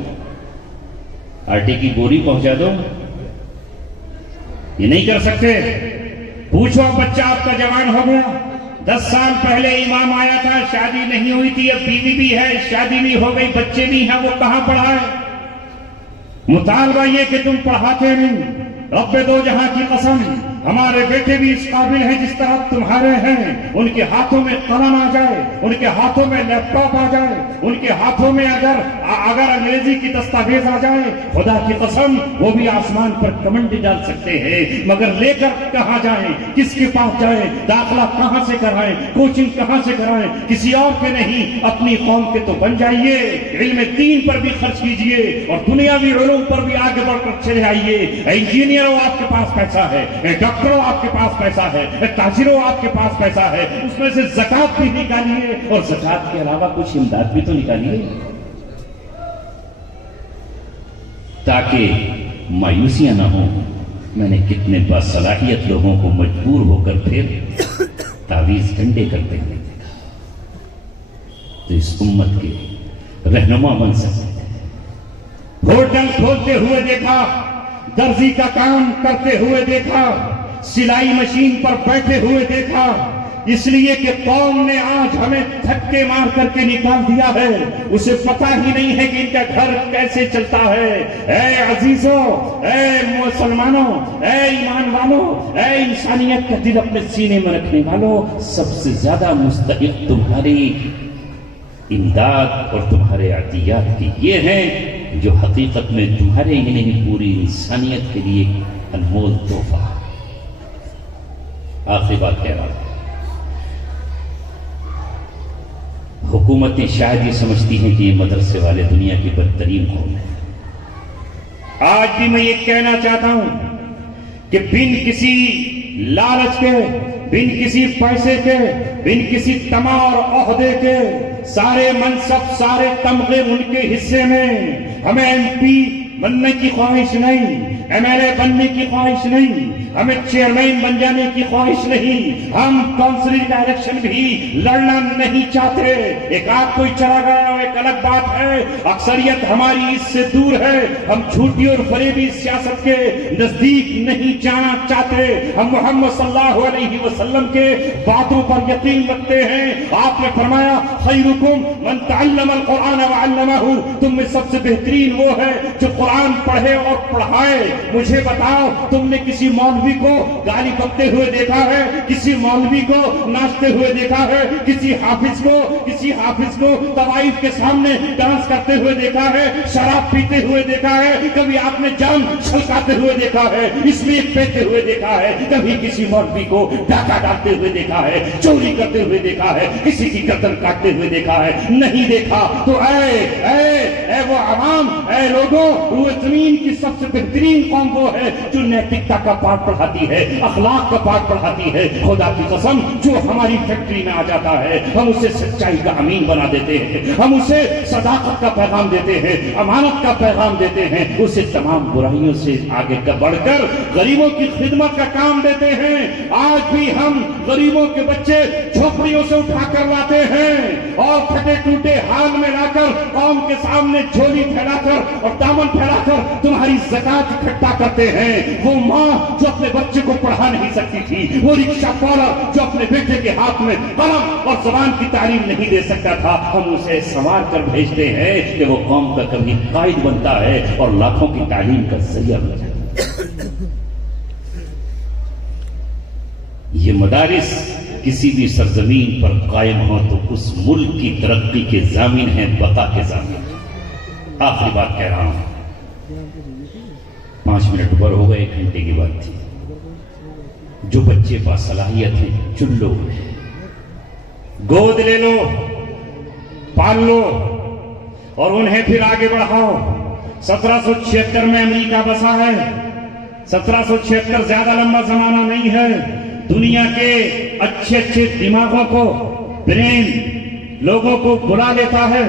آٹے کی بوری پہنچا دو. یہ نہیں کر سکتے؟ پوچھو, بچہ آپ کا جوان ہو گیا, 10 سال پہلے امام آیا تھا, شادی نہیں ہوئی تھی, اب بیوی بھی ہے, شادی بھی ہو گئی, بچے بھی ہیں, وہ کہاں پڑھا ہے؟ مطالبہ یہ کہ تم پڑھاتے نہیں. رب دو جہاں کی قسم, ہمارے بیٹے بھی اس قابل ہیں جس طرح تمہارے ہیں. ان کے ہاتھوں میں قلم آ جائے, ان کے ہاتھوں میں لیپ ٹاپ آ جائے, ان کے ہاتھوں میں اگر انگریزی کی دستاویز آ جائے, خدا کی قسم وہ بھی آسمان پر کمنڈ ڈال سکتے ہیں. مگر لے کر کہاں جائیں, کس کے پاس جائیں, داخلہ کہاں سے کرائیں, کوچنگ کہاں سے کرائیں؟ کسی اور کے نہیں, اپنی قوم کے تو بن جائیے. علم دین پر بھی خرچ کیجئے اور دنیاوی علوم پر بھی آگے بڑھ کر چلے آئیے. انجینئروں آپ کے پاس پیسہ ہے, ڈاکٹروں آپ کے پاس پیسہ ہے, تاجروں آپ کے پاس پیسہ ہے, اس میں سے زکات بھی نکالیے اور زکات کے علاوہ کچھ امداد بھی تو نکالیے, تاکہ مایوسیاں نہ ہوں. میں نے کتنے باصلاحیت لوگوں کو مجبور ہو کر پھر تعویذ ڈنڈے کرتے ہوئے دیکھا. تو اس امت کے رہنما بن سکتے ہیں. ہوٹل کھولتے ہوئے دیکھا, درزی کا کام کرتے ہوئے دیکھا, سلائی مشین پر بیٹھے ہوئے دیکھا. اس لیے کہ قوم نے آج ہمیں دھکے مار کر کے نکال دیا ہے, اسے پتہ ہی نہیں ہے کہ ان کا گھر کیسے چلتا ہے. اے عزیزوں, اے مسلمانوں, اے ایمان والوں, اے انسانیت کا دل اپنے سینے میں رکھنے والوں, سب سے زیادہ مستحق تمہاری امداد اور تمہارے عطیات کی یہ ہیں جو حقیقت میں تمہارے ہی نہیں پوری انسانیت کے لیے انمول تحفہ. آخری بات کہہ رہا ہوں, حکومتیں شاید یہ سمجھتی ہیں کہ یہ مدرسے والے دنیا کی بدترین قوم ہے. آج بھی میں یہ کہنا چاہتا ہوں کہ بن کسی لالچ کے, بن کسی پیسے کے, بن کسی تما اور عہدے کے, سارے منصب, سارے تمغے ان کے حصے میں. ہمیں MP بننے کی خواہش نہیں, MLA بننے کی خواہش نہیں, ہمیں چیئرمین بن جانے کی خواہش نہیں, ہم کونسلنگ کا الیکشن بھی لڑنا نہیں چاہتے. ایک آدھ کوئی چلا گیا اور ایک الگ بات ہے, اکثریت ہماری اس سے دور ہے. ہم جھوٹی اور فریبی سیاست کے نزدیک نہیں جانا چاہتے. ہم محمد صلی اللہ علیہ وسلم کے باتوں پر یقین رکھتے ہیں. آپ نے فرمایا خیرکم من تعلم القرآن وعلمہ, تم میں سب سے بہترین وہ ہے جو قرآن پڑھے اور پڑھائے. مجھے بتاؤ, تم نے کسی مولوی کو گالی بکتے ہوئے دیکھا ہے, کسی مولوی کو ناچتے ہوئے دیکھا ہے, کسی حافظ کو طوائف کے سامنے ڈانس کرتے ہوئے دیکھا ہے, شراب پیتے ہوئے دیکھا ہے, کبھی آپ نے جان چھلکاتے ہوئے دیکھا ہے, اسمیک پیتے ہوئے دیکھا ہے, کبھی کسی مولوی کو ڈاکہ ڈالتے ہوئے دیکھا ہے, چوری کرتے ہوئے دیکھا ہے, کسی کی گردن کاٹتے ہوئے دیکھا ہے؟ نہیں دیکھا. تو اے وہ عوام, اے لوگوں, وہ زمین کی سب سے بہترین قوم وہ ہے جو نیتکتا کا پاٹ پڑھاتی ہے, اخلاق کا پاٹ پڑھاتی ہے. خدا کی قسم, جو ہماری فیکٹری میں آ جاتا ہے ہم اسے سچائی کا امین بنا دیتے ہیں, ہم اسے صداقت کا پیغام دیتے ہیں, امانت کا پیغام دیتے ہیں, اسے تمام برائیوں سے آگے بڑھ کر غریبوں کی خدمت کا کام دیتے ہیں. آج بھی ہم غریبوں کے بچے جھوپڑیوں سے اٹھا کر لاتے ہیں اور پھٹے ٹوٹے حال میں لا کر قوم کے سامنے جھولی پھیلا کر اور دامن پھیلا کر تمہاری زکات اکٹھا کرتے ہیں. وہ ماں جو اپنے بچے کو پڑھا نہیں سکتی تھی, وہ رکشہ پالر جو اپنے بیٹے کے ہاتھ میں قلم اور زبان کی تعلیم نہیں دے سکتا تھا, ہم اسے سنوار کر بھیجتے ہیں کہ وہ قوم کا کبھی قائد بنتا ہے اور لاکھوں کی تعلیم کا ذریعہ بن جاتا ہے. یہ مدارس کسی بھی سرزمین پر قائم ہو تو اس ملک کی ترقی کے ضامن ہیں, بقا کے ضامن. آخری بات کہہ رہا ہوں, 5 منٹ اوپر ہو گئے, 1 گھنٹے کی بات تھی. جو بچے باصلاحیت ہیں چن لو, گود لے لو, پال لو اور انہیں پھر آگے بڑھاؤ. 1776 میں امریکہ بسا ہے. 1776 زیادہ لمبا زمانہ نہیں ہے. دنیا کے اچھے اچھے دماغوں کو، برین لوگوں کو بلا لیتا ہے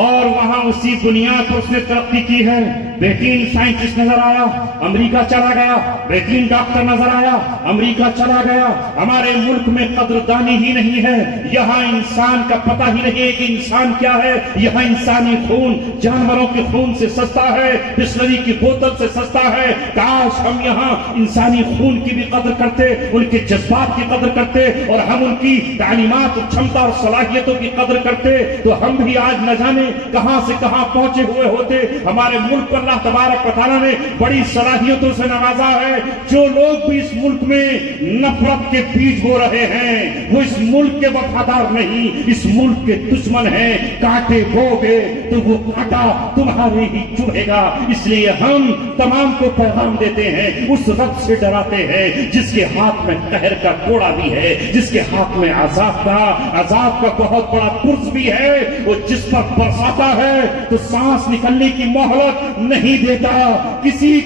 اور وہاں اسی بنیاد پر اس نے ترقی کی ہے. بہترین سائنٹسٹ نظر آیا، امریکہ چلا گیا. بہترین ڈاکٹر نظر آیا، امریکہ چلا گیا. ہمارے ملک میں قدردانی ہی نہیں ہے. یہاں انسان کا پتہ ہی نہیں ہے کہ انسان کیا ہے. یہاں انسانی خون جانوروں کے خون سے سستا ہے، بسلری کی بوتل سے سستا ہے. کاش ہم یہاں انسانی خون کی بھی قدر کرتے، ان کے جذبات کی قدر کرتے، اور ہم ان کی تعلیمات، چھمتا اور صلاحیتوں کی قدر کرتے، تو ہم بھی آج نہ جانے کہاں سے کہاں پہنچے ہوئے ہوتے. ہمارے ملک پر اللہ تبارک و تعالیٰ نے بڑی صلاحیتوں سے نوازا ہے. جو لوگ بھی اس ملک میں نفرت کے بیج بو رہے ہیں وہ اس ملک کے وفادار نہیں، اس ملک کے دشمن ہیں. کانٹے بو گے تو وہ کانٹا تمہارے ہی چبھے گا. اس لیے ہم تمام کو پیغام دیتے ہیں، اس رب سے ڈراتے ہیں جس کے ہاتھ میں قہر کا کوڑا بھی ہے، جس کے ہاتھ میں عذاب کا بہت بڑا قرص بھی ہے. وہ جس پر برساتا ہے تو سانس نکلنے کی مہلت نہیں دیتا. کسی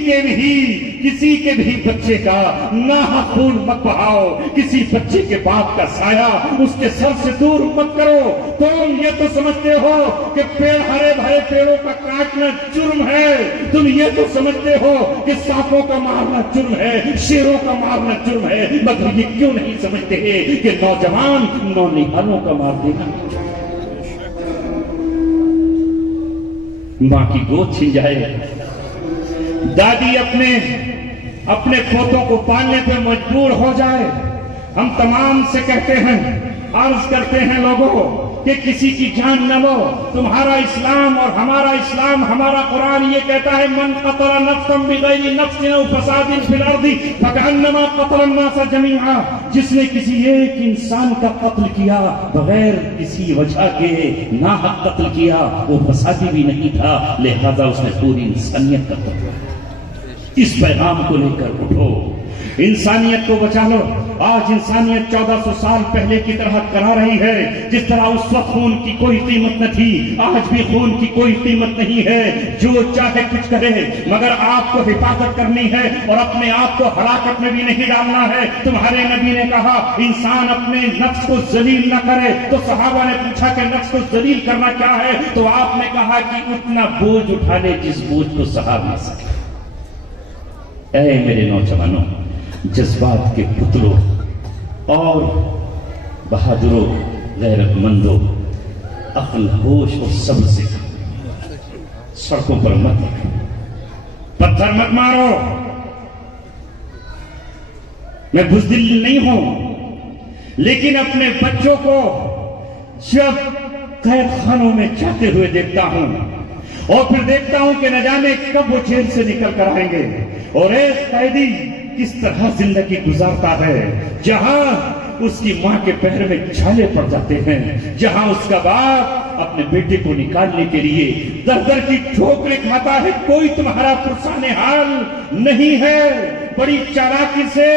کے بھی بچے کا ناحق خون مت بہاؤ. کسی بچے کے باپ کا سایہ اس کے سر سے دور مت کرو. تم یہ تو سمجھتے ہو کہ پیڑ، ہرے بھرے پیڑوں کا کاٹنا جرم ہے. تم یہ تو سمجھتے ہو کہ سانپوں کا مارنا جرم ہے، شیروں کا مارنا جرم ہے. مگر یہ کیوں نہیں سمجھتے کہ نوجوان نونہالوں کا مار دینا، ماں کی گود چھن جائے، دادی اپنے پوتوں کو پالنے پہ مجبور ہو جائے. ہم تمام سے کہتے ہیں، عرض کرتے ہیں لوگوں کہ کسی کی جان نہ لو. تمہارا اسلام اور ہمارا اسلام، ہمارا قرآن یہ کہتا ہے من قتل نفسا بغیر نفس او فساد فی الارض فکأنما قتل الناس جميعا. جس نے کسی ایک انسان کا قتل کیا بغیر کسی وجہ کے، ناحق قتل کیا، وہ فسادی بھی نہیں تھا، لہذا اس نے پوری انسانیت کا قتل کیا. اس پیغام کو لے کر اٹھو، انسانیت کو بچا لو. آج انسانیت 1400 سال پہلے کی طرح کرا رہی ہے. جس طرح اس وقت خون کی کوئی قیمت نہ تھی، آج بھی خون کی کوئی قیمت نہیں ہے. جو چاہے کچھ کرے، مگر آپ کو حفاظت کرنی ہے اور اپنے آپ کو ہلاکت میں بھی نہیں ڈالنا ہے. تمہارے نبی نے کہا انسان اپنے نفس کو ذلیل نہ کرے. تو صحابہ نے پوچھا کہ نفس کو ذلیل کرنا کیا ہے؟ تو آپ نے کہا کہ اتنا بوجھ اٹھا لے جس بوجھ کو سہا نہ سکے. اے میرے نوجوانوں، جذبات کے پتلوں اور بہادروں، غیرت مندوں، عقل، ہوش اور صبر سے سڑکوں پر مت پتھر مت مارو. میں بزدل نہیں ہوں، لیکن اپنے بچوں کو جب قید خانوں میں جاتے ہوئے دیکھتا ہوں اور پھر دیکھتا ہوں کہ نہ جانے کب وہ جیل سے نکل کر آئیں گے، اور ایک قیدی کس طرح زندگی گزارتا ہے جہاں اس کی ماں کے پیر میں چھالے پڑ جاتے ہیں، جہاں اس کا باپ اپنے بیٹے کو نکالنے کے لیے در در کی ٹھوکریں کھاتا ہے. کوئی تمہارا پرسان حال نہیں ہے. بڑی چالاکی سے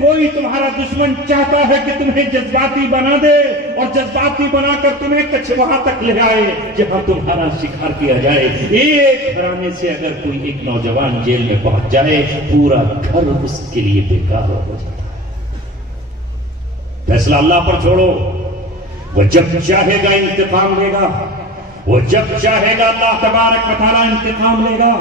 کوئی تمہارا دشمن چاہتا ہے کہ تمہیں جذباتی بنا دے اور جذباتی بنا کر تمہیں کچھ وہاں تک لے آئے جہاں تمہارا شکار کیا جائے. ایک گھرانے سے اگر کوئی ایک نوجوان جیل میں پہنچ جائے، پورا گھر اس کے لیے بیکار ہو جاتا ہے. فیصلہ اللہ پر چھوڑو. وہ جب چاہے گا انتقام لے گا، وہ جب چاہے گا اللہ تبارک و تعالیٰ انتقام لے گا.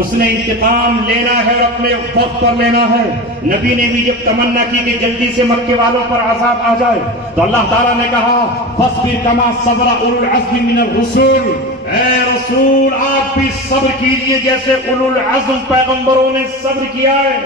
اس نے انتقام لینا ہے اور اپنے وقت پر لینا ہے. نبی نے بھی جب تمنا کی کہ جلدی سے مکے والوں پر عذاب آ جائے تو اللہ تعالیٰ نے کہا فاصبر کما صبر اولو العزم من الرسل. اے رسول آپ بھی صبر کیجئے جیسے اولو العزم پیغمبروں نے صبر کیا ہے.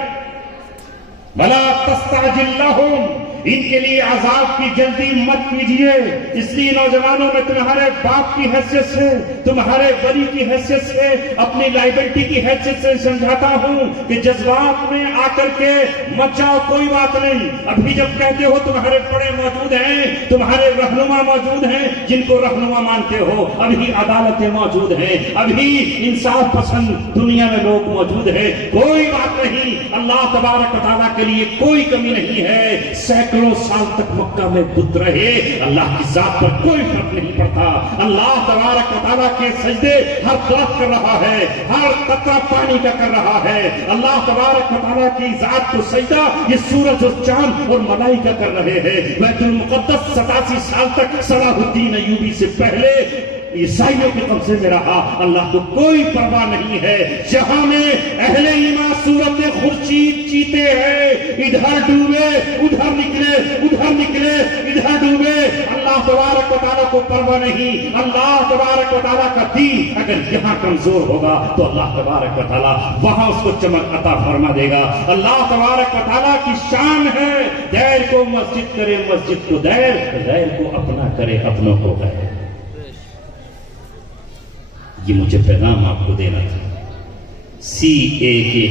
ولا تستعجل لهم، ان کے لیے عذاب کی جلدی مت کیجیے. اس لیے نوجوانوں میں تمہارے باپ کی حیثیت سے، تمہارے بڑی کی حیثیت سے، اپنی لائبلٹی کی حیثیت سے سمجھاتا ہوں کہ جذبات میں آ کر کے مت جاؤ، کوئی بات نہیں. ابھی جب کہتے ہو تمہارے بڑے موجود ہیں، تمہارے رہنما موجود ہیں جن کو رہنما مانتے ہو، ابھی عدالتیں موجود ہیں، ابھی انصاف پسند دنیا میں لوگ موجود ہیں، کوئی بات نہیں. اللہ تبارک و تعالیٰ کے لیے کوئی کمی نہیں ہے. سینکڑوں سال تک مکہ میں بت رہے، اللہ کی ذات پر کوئی فرق نہیں پڑتا. اللہ تبارک و تعالیٰ کے سجدے ہر درخت کر رہا ہے، ہر قطرہ پانی کا کر رہا ہے. اللہ تبارک و تعالیٰ کی ذات کو سجدہ یہ سورج اور چاند اور ملائکہ کر رہے ہیں. بیت المقدس 87 سال تک صلاح الدین ایوبی سے پہلے عیسائیوں کے قبضے میں رہا. اللہ کو کوئی پرواہ نہیں ہے. جہاں میں اہل ایمان صورت خورشید چیتے ہیں، ادھر ڈوبے ادھر نکلے، ادھر نکلے ادھر ڈوبے. اللہ تبارک و تعالیٰ کو پرواہ نہیں. اللہ تبارک و تعالیٰ کا دین اگر یہاں کمزور ہوگا تو اللہ تبارک و تعالیٰ وہاں اس کو چمک عطا فرما دے گا. اللہ تبارک و تعالیٰ کی شان ہے دیر کو مسجد کرے مسجد کو دیر، غیر کو اپنا کرے اپنوں کو غیر. یہ مجھے پیغام آپ کو دینا تھا. سی اے کے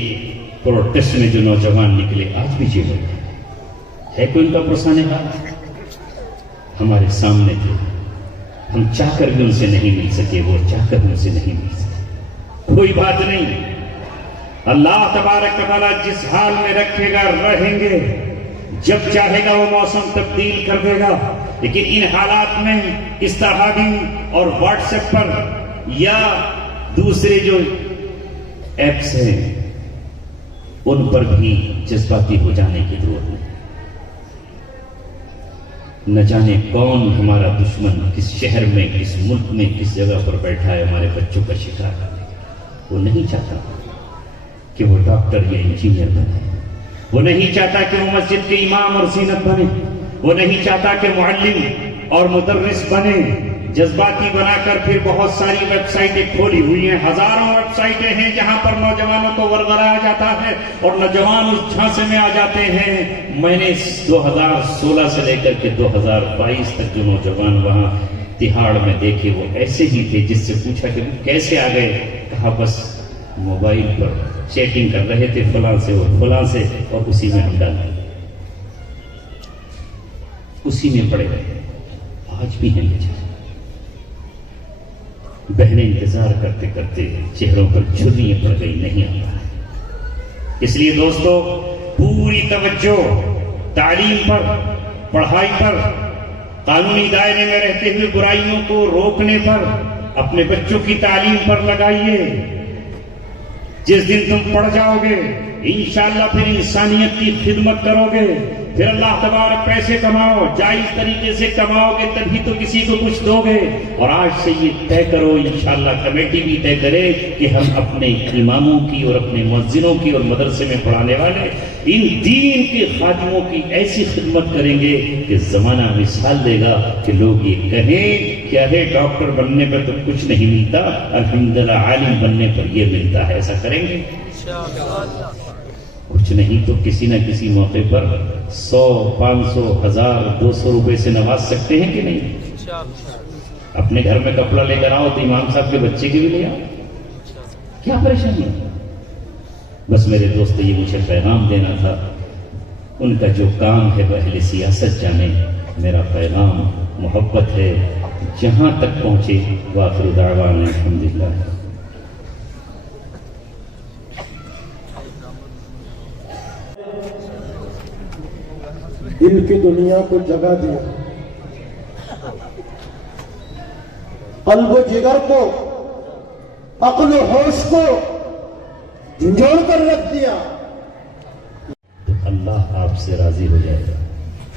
پروٹیسٹ میں جو نوجوان نکلے آج بھی جیل ہے کوئی ان کا پرسانے ہاتھ؟ ہمارے سامنے تھے، ہم چاہ کر بھی ان سے نہیں مل سکے، وہ چاہ کر ان سے نہیں مل سکے. کوئی بات نہیں، اللہ تبارک و تعالیٰ جس حال میں رکھے گا رہیں گے، جب چاہے گا وہ موسم تبدیل کر دے گا. لیکن ان حالات میں اس طرح بھی اور واٹس ایپ پر یا دوسرے جو ایپس ہیں ان پر بھی جذباتی ہو جانے کی ضرورت نہیں. نہ جانے کون ہمارا دشمن کس شہر میں، کس ملک میں، کس جگہ پر بیٹھا ہے ہمارے بچوں کا شکار. وہ نہیں چاہتا کہ وہ ڈاکٹر یا انجینئر بنے، وہ نہیں چاہتا کہ وہ مسجد کے امام اور زینت بنے، وہ نہیں چاہتا کہ معلم اور مدرس بنے. جذباتی بنا کر پھر بہت ساری ویب سائٹیں کھولی ہوئی ہیں، ہزاروں ویب سائٹیں ہیں جہاں پر نوجوانوں کو ورگلایا جاتا ہے اور نوجوان اس جھانسے میں آ جاتے ہیں. میں نے 2016 سے لے کر کے 2022 تک جو نوجوان وہاں تہاڑ میں دیکھے وہ ایسے ہی تھے. جس سے پوچھا کہ کیسے آ گئے، کہا بس موبائل پر چیٹنگ کر رہے تھے فلاں سے اور فلاں سے، اور اسی میں ہم ڈال گئے، اسی میں پڑے گئے. آج بھی ہیں بیچارے، بہنیں انتظار کرتے کرتے چہروں پر جھریاں پڑ گئی، نہیں آتا. اس لیے دوستو پوری توجہ تعلیم پر، پڑھائی پر، قانونی دائرے میں رہتے ہوئے برائیوں کو روکنے پر، اپنے بچوں کی تعلیم پر لگائیے. جس دن تم پڑھ جاؤ گے انشاءاللہ پھر انسانیت کی خدمت کرو گے، پھر اللہ تبارک پیسے کماؤ، جائز طریقے سے کماؤ گے تبھی تو کسی کو کچھ دو گے. اور آج سے یہ طے کرو، انشاءاللہ کمیٹی بھی طے کرے کہ ہم اپنے اماموں کی اور اپنے مؤذنوں کی اور مدرسے میں پڑھانے والے ان دین کے خادموں کی ایسی خدمت کریں گے کہ زمانہ مثال دے گا کہ لوگ یہ کہیں کیا ہے ڈاکٹر بننے پر تو کچھ نہیں ملتا، الحمدللہ عالم بننے پر یہ ملتا ہے. ایسا کریں گے؟ کچھ نہیں تو کسی نہ کسی موقع پر 100، 500، 1000، 200 روپے سے نواز سکتے ہیں کہ نہیں؟ اپنے گھر میں کپڑا لے کر آؤ تو امام صاحب کے بچے کے بھی لے آؤ، کیا پریشانی ہے؟ بس میرے دوست یہ مجھے پیغام دینا تھا. ان کا جو کام ہے وہ اہل سیاست جانے، میرا پیغام محبت ہے، جہاں تک پہنچے. وآخر دعوانا الحمدللہ. دل کی دنیا کو جگہ دیا، قلب و جگر کو، عقل و ہوش کو جھنجھوڑ کر رکھ دیا. تو اللہ آپ سے راضی ہو جائے گا.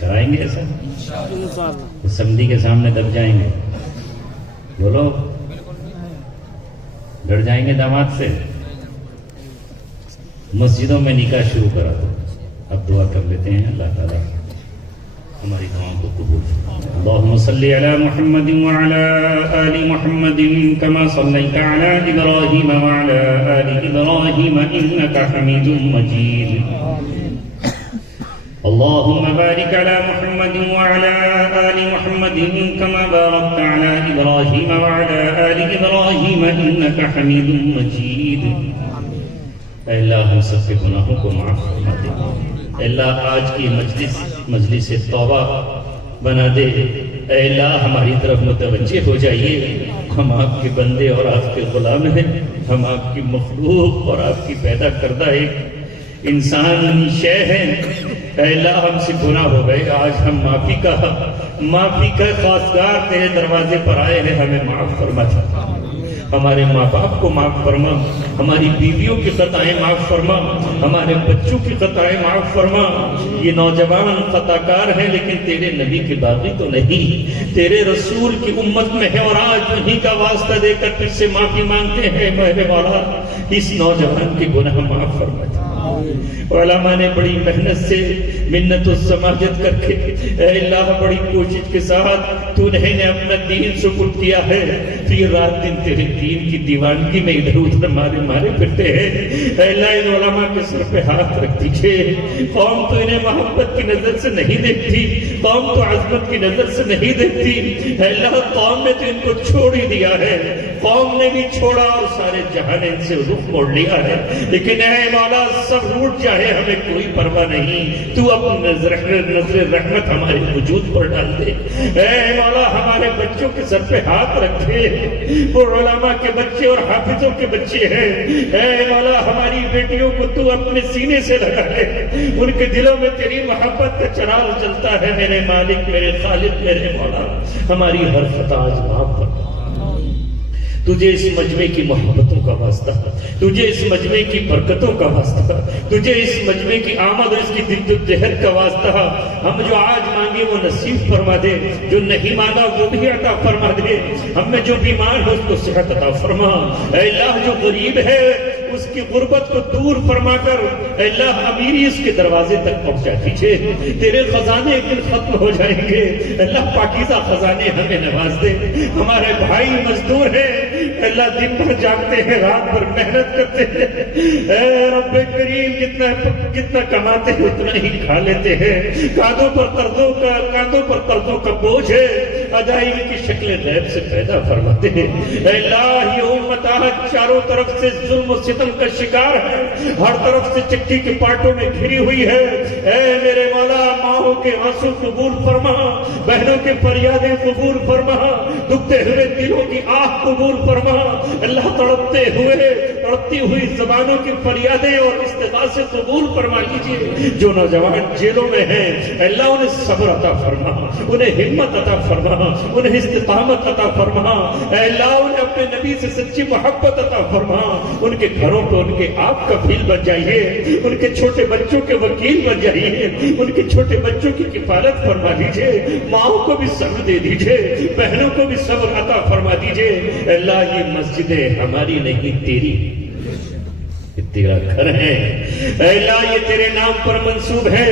کرائیں گے ایسا؟ سمدھی کے سامنے دب جائیں گے؟ بولو، ڈر جائیں گے داماد سے؟ مسجدوں میں نکاح شروع کرا دو. اب دعا کر لیتے ہیں، اللہ تعالیٰ ہماری دعاؤں کو قبول فرمائے. اللهم صل على محمد وعلى آل محمد كما صليت على إبراهيم وعلى آل إبراهيم إنك حميد مجيد. اللهم بارك على محمد وعلى آل محمد كما باركت على إبراهيم وعلى آل إبراهيم إنك حميد مجيد. اے اللہ ہم سب کے گناہوں کو معاف فرما دے. اے اللہ آج کی مجلس توبہ بنا دے. اے اللہ ہماری طرف متوجہ ہو جائیے. ہم آپ کے بندے اور آپ کے غلام ہیں. ہم آپ کی مخلوق اور آپ کی پیدا کردہ ایک انسان شے ہیں. اے اللہ ہم سے گناہ ہو گئے، آج ہم معافی کا خواستگار تیرے دروازے پر آئے ہیں، ہمیں معاف فرما چاہتا ہوں، ہمارے ماں باپ کو معاف فرما، ہماری بیویوں کی خطائیں معاف فرما، ہمارے بچوں کی خطائیں معاف فرما۔ یہ نوجوان خطاکار ہیں لیکن تیرے نبی کے باغی تو نہیں، تیرے رسول کی امت میں ہے، اور آج انہی کا واسطہ دے کر تجھ سے معافی مانگتے ہیں۔ میرے مولا اس نوجوان کے گناہ معاف فرما۔ علماء نے بڑی محنت سے منت و سماجت کر کے اے اللہ بڑی کوشش کے ساتھ تو نے اپنا دین سپرد کیا ہے، پھر رات دن تیرے دین کی دیوانگی میں ادھر ادھر مارے پھرتے ہیں۔ اے اللہ ان علماء کے سر پہ ہاتھ رکھ دیجئے، قوم تو انہیں محبت کی نظر سے نہیں دیکھتی، قوم تو عظمت کی نظر سے نہیں دیکھتی، اے اللہ قوم نے تو ان کو چھوڑ ہی دیا ہے، قوم نے بھی چھوڑا اور سارے جہاں نے ان سے رخ موڑ لیا ہے، لیکن اے مولا سب روٹ جائے ہمیں کوئی پرواہ نہیں، تو اپنی نظر رحمت ہمارے وجود پر ڈال دے۔ اے مولا ہمارے بچوں کے سر پہ ہاتھ رکھے، وہ علماء کے بچے اور حافظوں کے بچے ہیں، اے مولا ہماری بیٹیوں کو تو اپنے سینے سے لگا لے، ان کے دلوں میں تیری محبت کا چراغ جلتا ہے۔ میرے مالک، میرے خالق، میرے مولا ہماری ہر خطا آج معاف کر۔ تجھے اس مجمع کی محبتوں کا واسطہ، تجھے اس مجمع کی برکتوں کا واسطہ، تجھے اس مجمع کی آمد اور اس کی جد و جہد کا واسطہ، ہم جو آج مانگے وہ نصیب فرما دے، جو نہیں مانگا وہ بھی عطا فرما دے، ہم میں جو بیمار ہے اس کو صحت عطا فرما۔ اے اللہ جو غریب ہے اس کی غربت کو دور فرما کر اے اللہ امیری اس کے دروازے تک پہنچا دیجئے۔ تیرے خزانے ایک دن ختم ہو جائیں گے، اللہ پاکیزہ خزانے ہمیں نواز دے۔ ہمارے بھائی مزدور ہیں اللہ، دن بھر جاگتے ہیں، رات بھر محنت کرتے ہیں، اے رب کریم جتنا کماتے ہیں اتنا ہی کھا لیتے ہیں، کاندھوں پر قرضوں کا بوجھ ہے، ادائیگی کی شکل غیب سے پیدا فرماتے ہیں۔ اے اللہ یہ امت آج چاروں طرف سے ظلم و ستم کا شکار ہے، ہر طرف سے چکی کے پاٹوں میں گھری ہوئی ہے۔ اے میرے مولا ماؤں کے آنسو قبول فرما، بہنوں کے فریادیں قبول فرما، دکھتے ہوئے دلوں کی آہ قبول فرما۔ اللہ تڑپتی ہوئی زبانوں کی فریادیں اور استغاثے قبول فرما لیجیے۔ جو نوجوان جیلوں میں ہیں اللہ انہیں صبر عطا فرما، انہیں ہمت عطا فرما، انہیں استقامت عطا فرما۔ اے اللہ انہیں اپنے نبی سے سچی محبت عطا فرما، ان کے گھروں پہ ان کے آپ کا فیل بن جائیے، ان کے چھوٹے بچوں کے وکیل بن جائیے، ان کے چھوٹے بچوں کی کفالت فرما دیجئے، ماؤں کو بھی صبر دے دیجئے، بہنوں کو بھی صبر عطا فرما دیجئے۔ اللہ یہ مسجدیں ہماری نہیں تیری، تیرا گھر ہے، اے اللہ یہ تیرے نام پر منسوب ہے،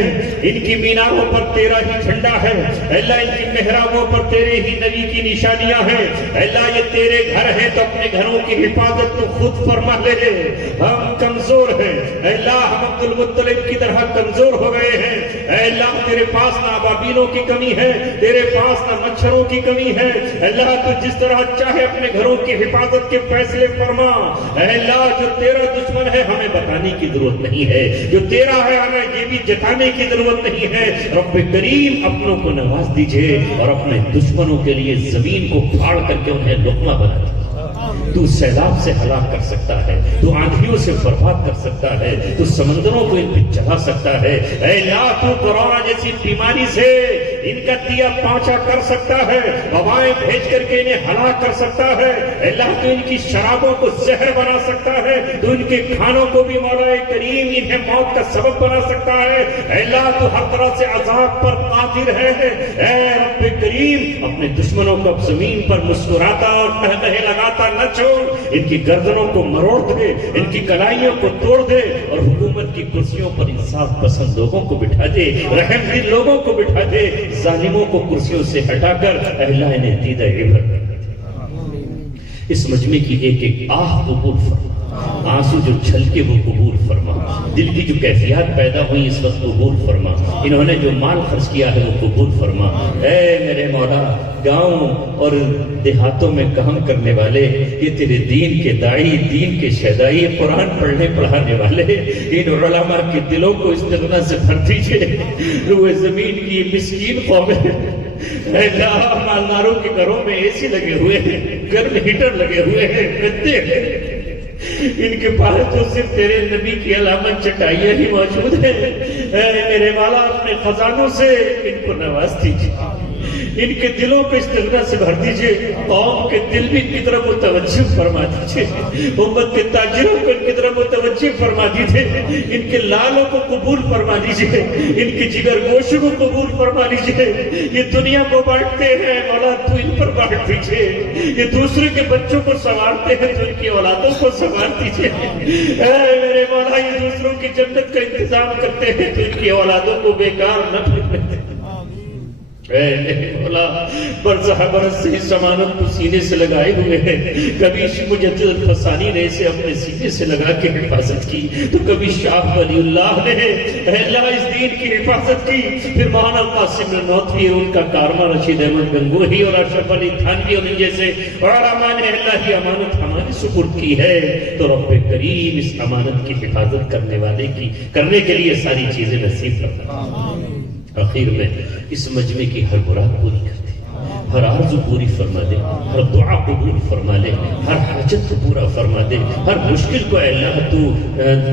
ان کی میناروں پر تیرا ہی جھنڈا ہے، اے اللہ ان کی محرابوں پر تیرے ہی نبی کی نشانیاں ہیں، اے اللہ یہ تیرے گھر ہیں تو اپنے گھروں کی حفاظت تو خود فرما لے لے۔ ہم کمزور ہیں اے اللہ، ہم عبد المطلب کی طرح کمزور ہو گئے ہیں، اے اللہ تیرے پاس نہ ابابیلوں کی کمی ہے، تیرے پاس نہ مچھروں کی کمی ہے، اے اللہ تو جس طرح چاہے اپنے گھروں کی حفاظت کے فیصلے فرما۔ اے اللہ جو تیرا دشمن ہے ہمیں بتانے کی ضرورت نہیں ہے، جو تیرا ہے ہمیں یہ بھی جتانے کی ضرورت نہیں ہے۔ رب کریم اپنوں کو نواز دیجئے اور اپنے دشمنوں کے لیے زمین کو پھاڑ کر کے انہیں لقمہ بنا دیجئے۔ تو سیلاب سے ہلاک کر سکتا ہے، تو آندھیوں سے برباد کر سکتا ہے، تو سمندروں کو ان پہ چلا سکتا ہے۔ اے اللہ تو کورونا جیسی بیماری سے ان کا دیا پانچا کر سکتا ہے، وبائیں بھیج کر کے انہیں ہلاک کر سکتا ہے۔ اے اللہ تو ان کی شرابوں کو زہر بنا سکتا ہے، تو ان کے کھانوں کو بھی مولا کریم انہیں موت کا سبب بنا سکتا ہے۔ اے اللہ تو ہر طرح سے عذاب پر قادر ہے۔ اے رب کریم اپنے دشمنوں کو زمین پر مسکراتا اور قہقہے لگاتا نہ چھوڑ، ان کی گردنوں کو مروڑ دے، ان کی کلائیوں کو توڑ دے اور حکومت کی کرسیوں پر انصاف پسند لوگوں کو بٹھا دے، رحم دل لوگوں کو بٹھا دے، ظالموں کو کرسیوں سے ہٹا کر اللہ نے دیدہ عبرت کر دے۔ اس مجمع کی ایک ایک آہ قبول فرما، آنسو جو چھلکے وہ قبول فرما، دل کی جو کیفیات پیدا ہوئی اس وقت قبول فرما، انہوں نے جو مال خرچ کیا ہے وہ قبول فرما۔ اے میرے مولا گاؤں اور دیہاتوں میں کام کرنے والے، یہ تیرے دین کے داعی، دین کے شہدائی، قرآن پڑھنے پڑھانے والے، ان علماء کے دلوں کو استغنا سے بھر دیجئے۔ روئے زمین کی مسکین قوم ہے، اے اللہ مالداروں کے گھروں میں اے سی لگے ہوئے ہیں، گرم ہیٹر لگے ہوئے ہیں، گدے ہیں، ان کے پاس تو صرف تیرے نبی کی علامت چٹائیاں ہی موجود ہیں۔ اے میرے والا اپنے خزانوں سے ان کو نواز دیجیے، ان کے دلوں کو استغنا سے بھر دیجیے، قوم کے دل بھی ان کی طرف متوجہ فرما دیجیے، امت کے تاجروں کو ان کی طرف متوجہ فرما دیجیے، ان کے لالوں کو قبول فرما دیجیے، ان کی جگر گوشوں کو قبول فرما دیجیے۔ یہ دنیا کو بانٹتے ہیں، مولا تو ان پر بانٹ دیجیے، یہ دوسرے کے بچوں کو سنوارتے ہیں تو ان کی اولادوں کو سنوار دیجیے، اے میرے مولا یہ دوسروں کی جنت کا انتظام کرتے ہیں تو ان کی اولادوں کو بیکار نہ پھرنے۔ اے مولا برزہ برس سے اس امانت کو سینے سے لگائے ہوئے ہیں، کبھی مجدد الفسانی نے اسے اپنے سینے سے لگا کے حفاظت کی، تو کبھی شاہ ولی اللہ نے اے اللہ اس دین کی حفاظت کی، پھر مولانا قاسم نانوتوی اور ان کا کارما رشید احمد گنگوہی اور اشرف علی تھانوی اور ان جیسے علماء نے اللہ کی امانت ہماری سپرد کی ہے، تو رب کریم اس امانت کی حفاظت کرنے کے لیے ساری چیزیں نصیب فرما۔ آخر میں اس مجمع کی ہر مراد پوری کر دے، ہر آرزو پوری فرما دے، ہر دعا قبول فرما لے، ہر حاجت کو پورا فرما دے، ہر مشکل کو اے اللہ تو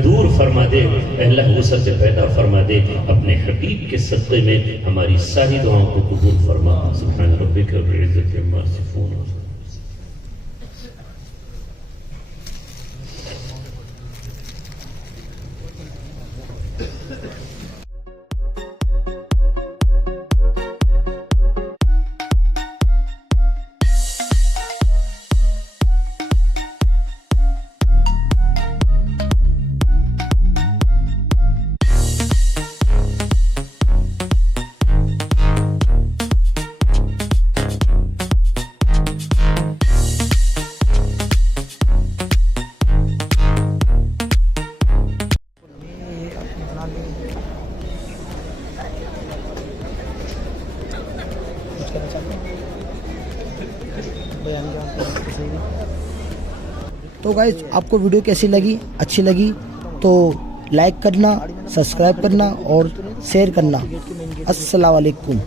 دور فرما دے، اے اللہ وسعت پیدا فرما دے، اپنے حبیب کے صدقے میں ہماری ساری دعاؤں کو قبول فرما۔ سبحان ربک رب العزت عما یصفون۔ تو گائز آپ کو ویڈیو کیسی لگی؟ اچھی لگی تو لائک کرنا، سبسکرائب کرنا اور شیئر کرنا۔ السلام علیکم۔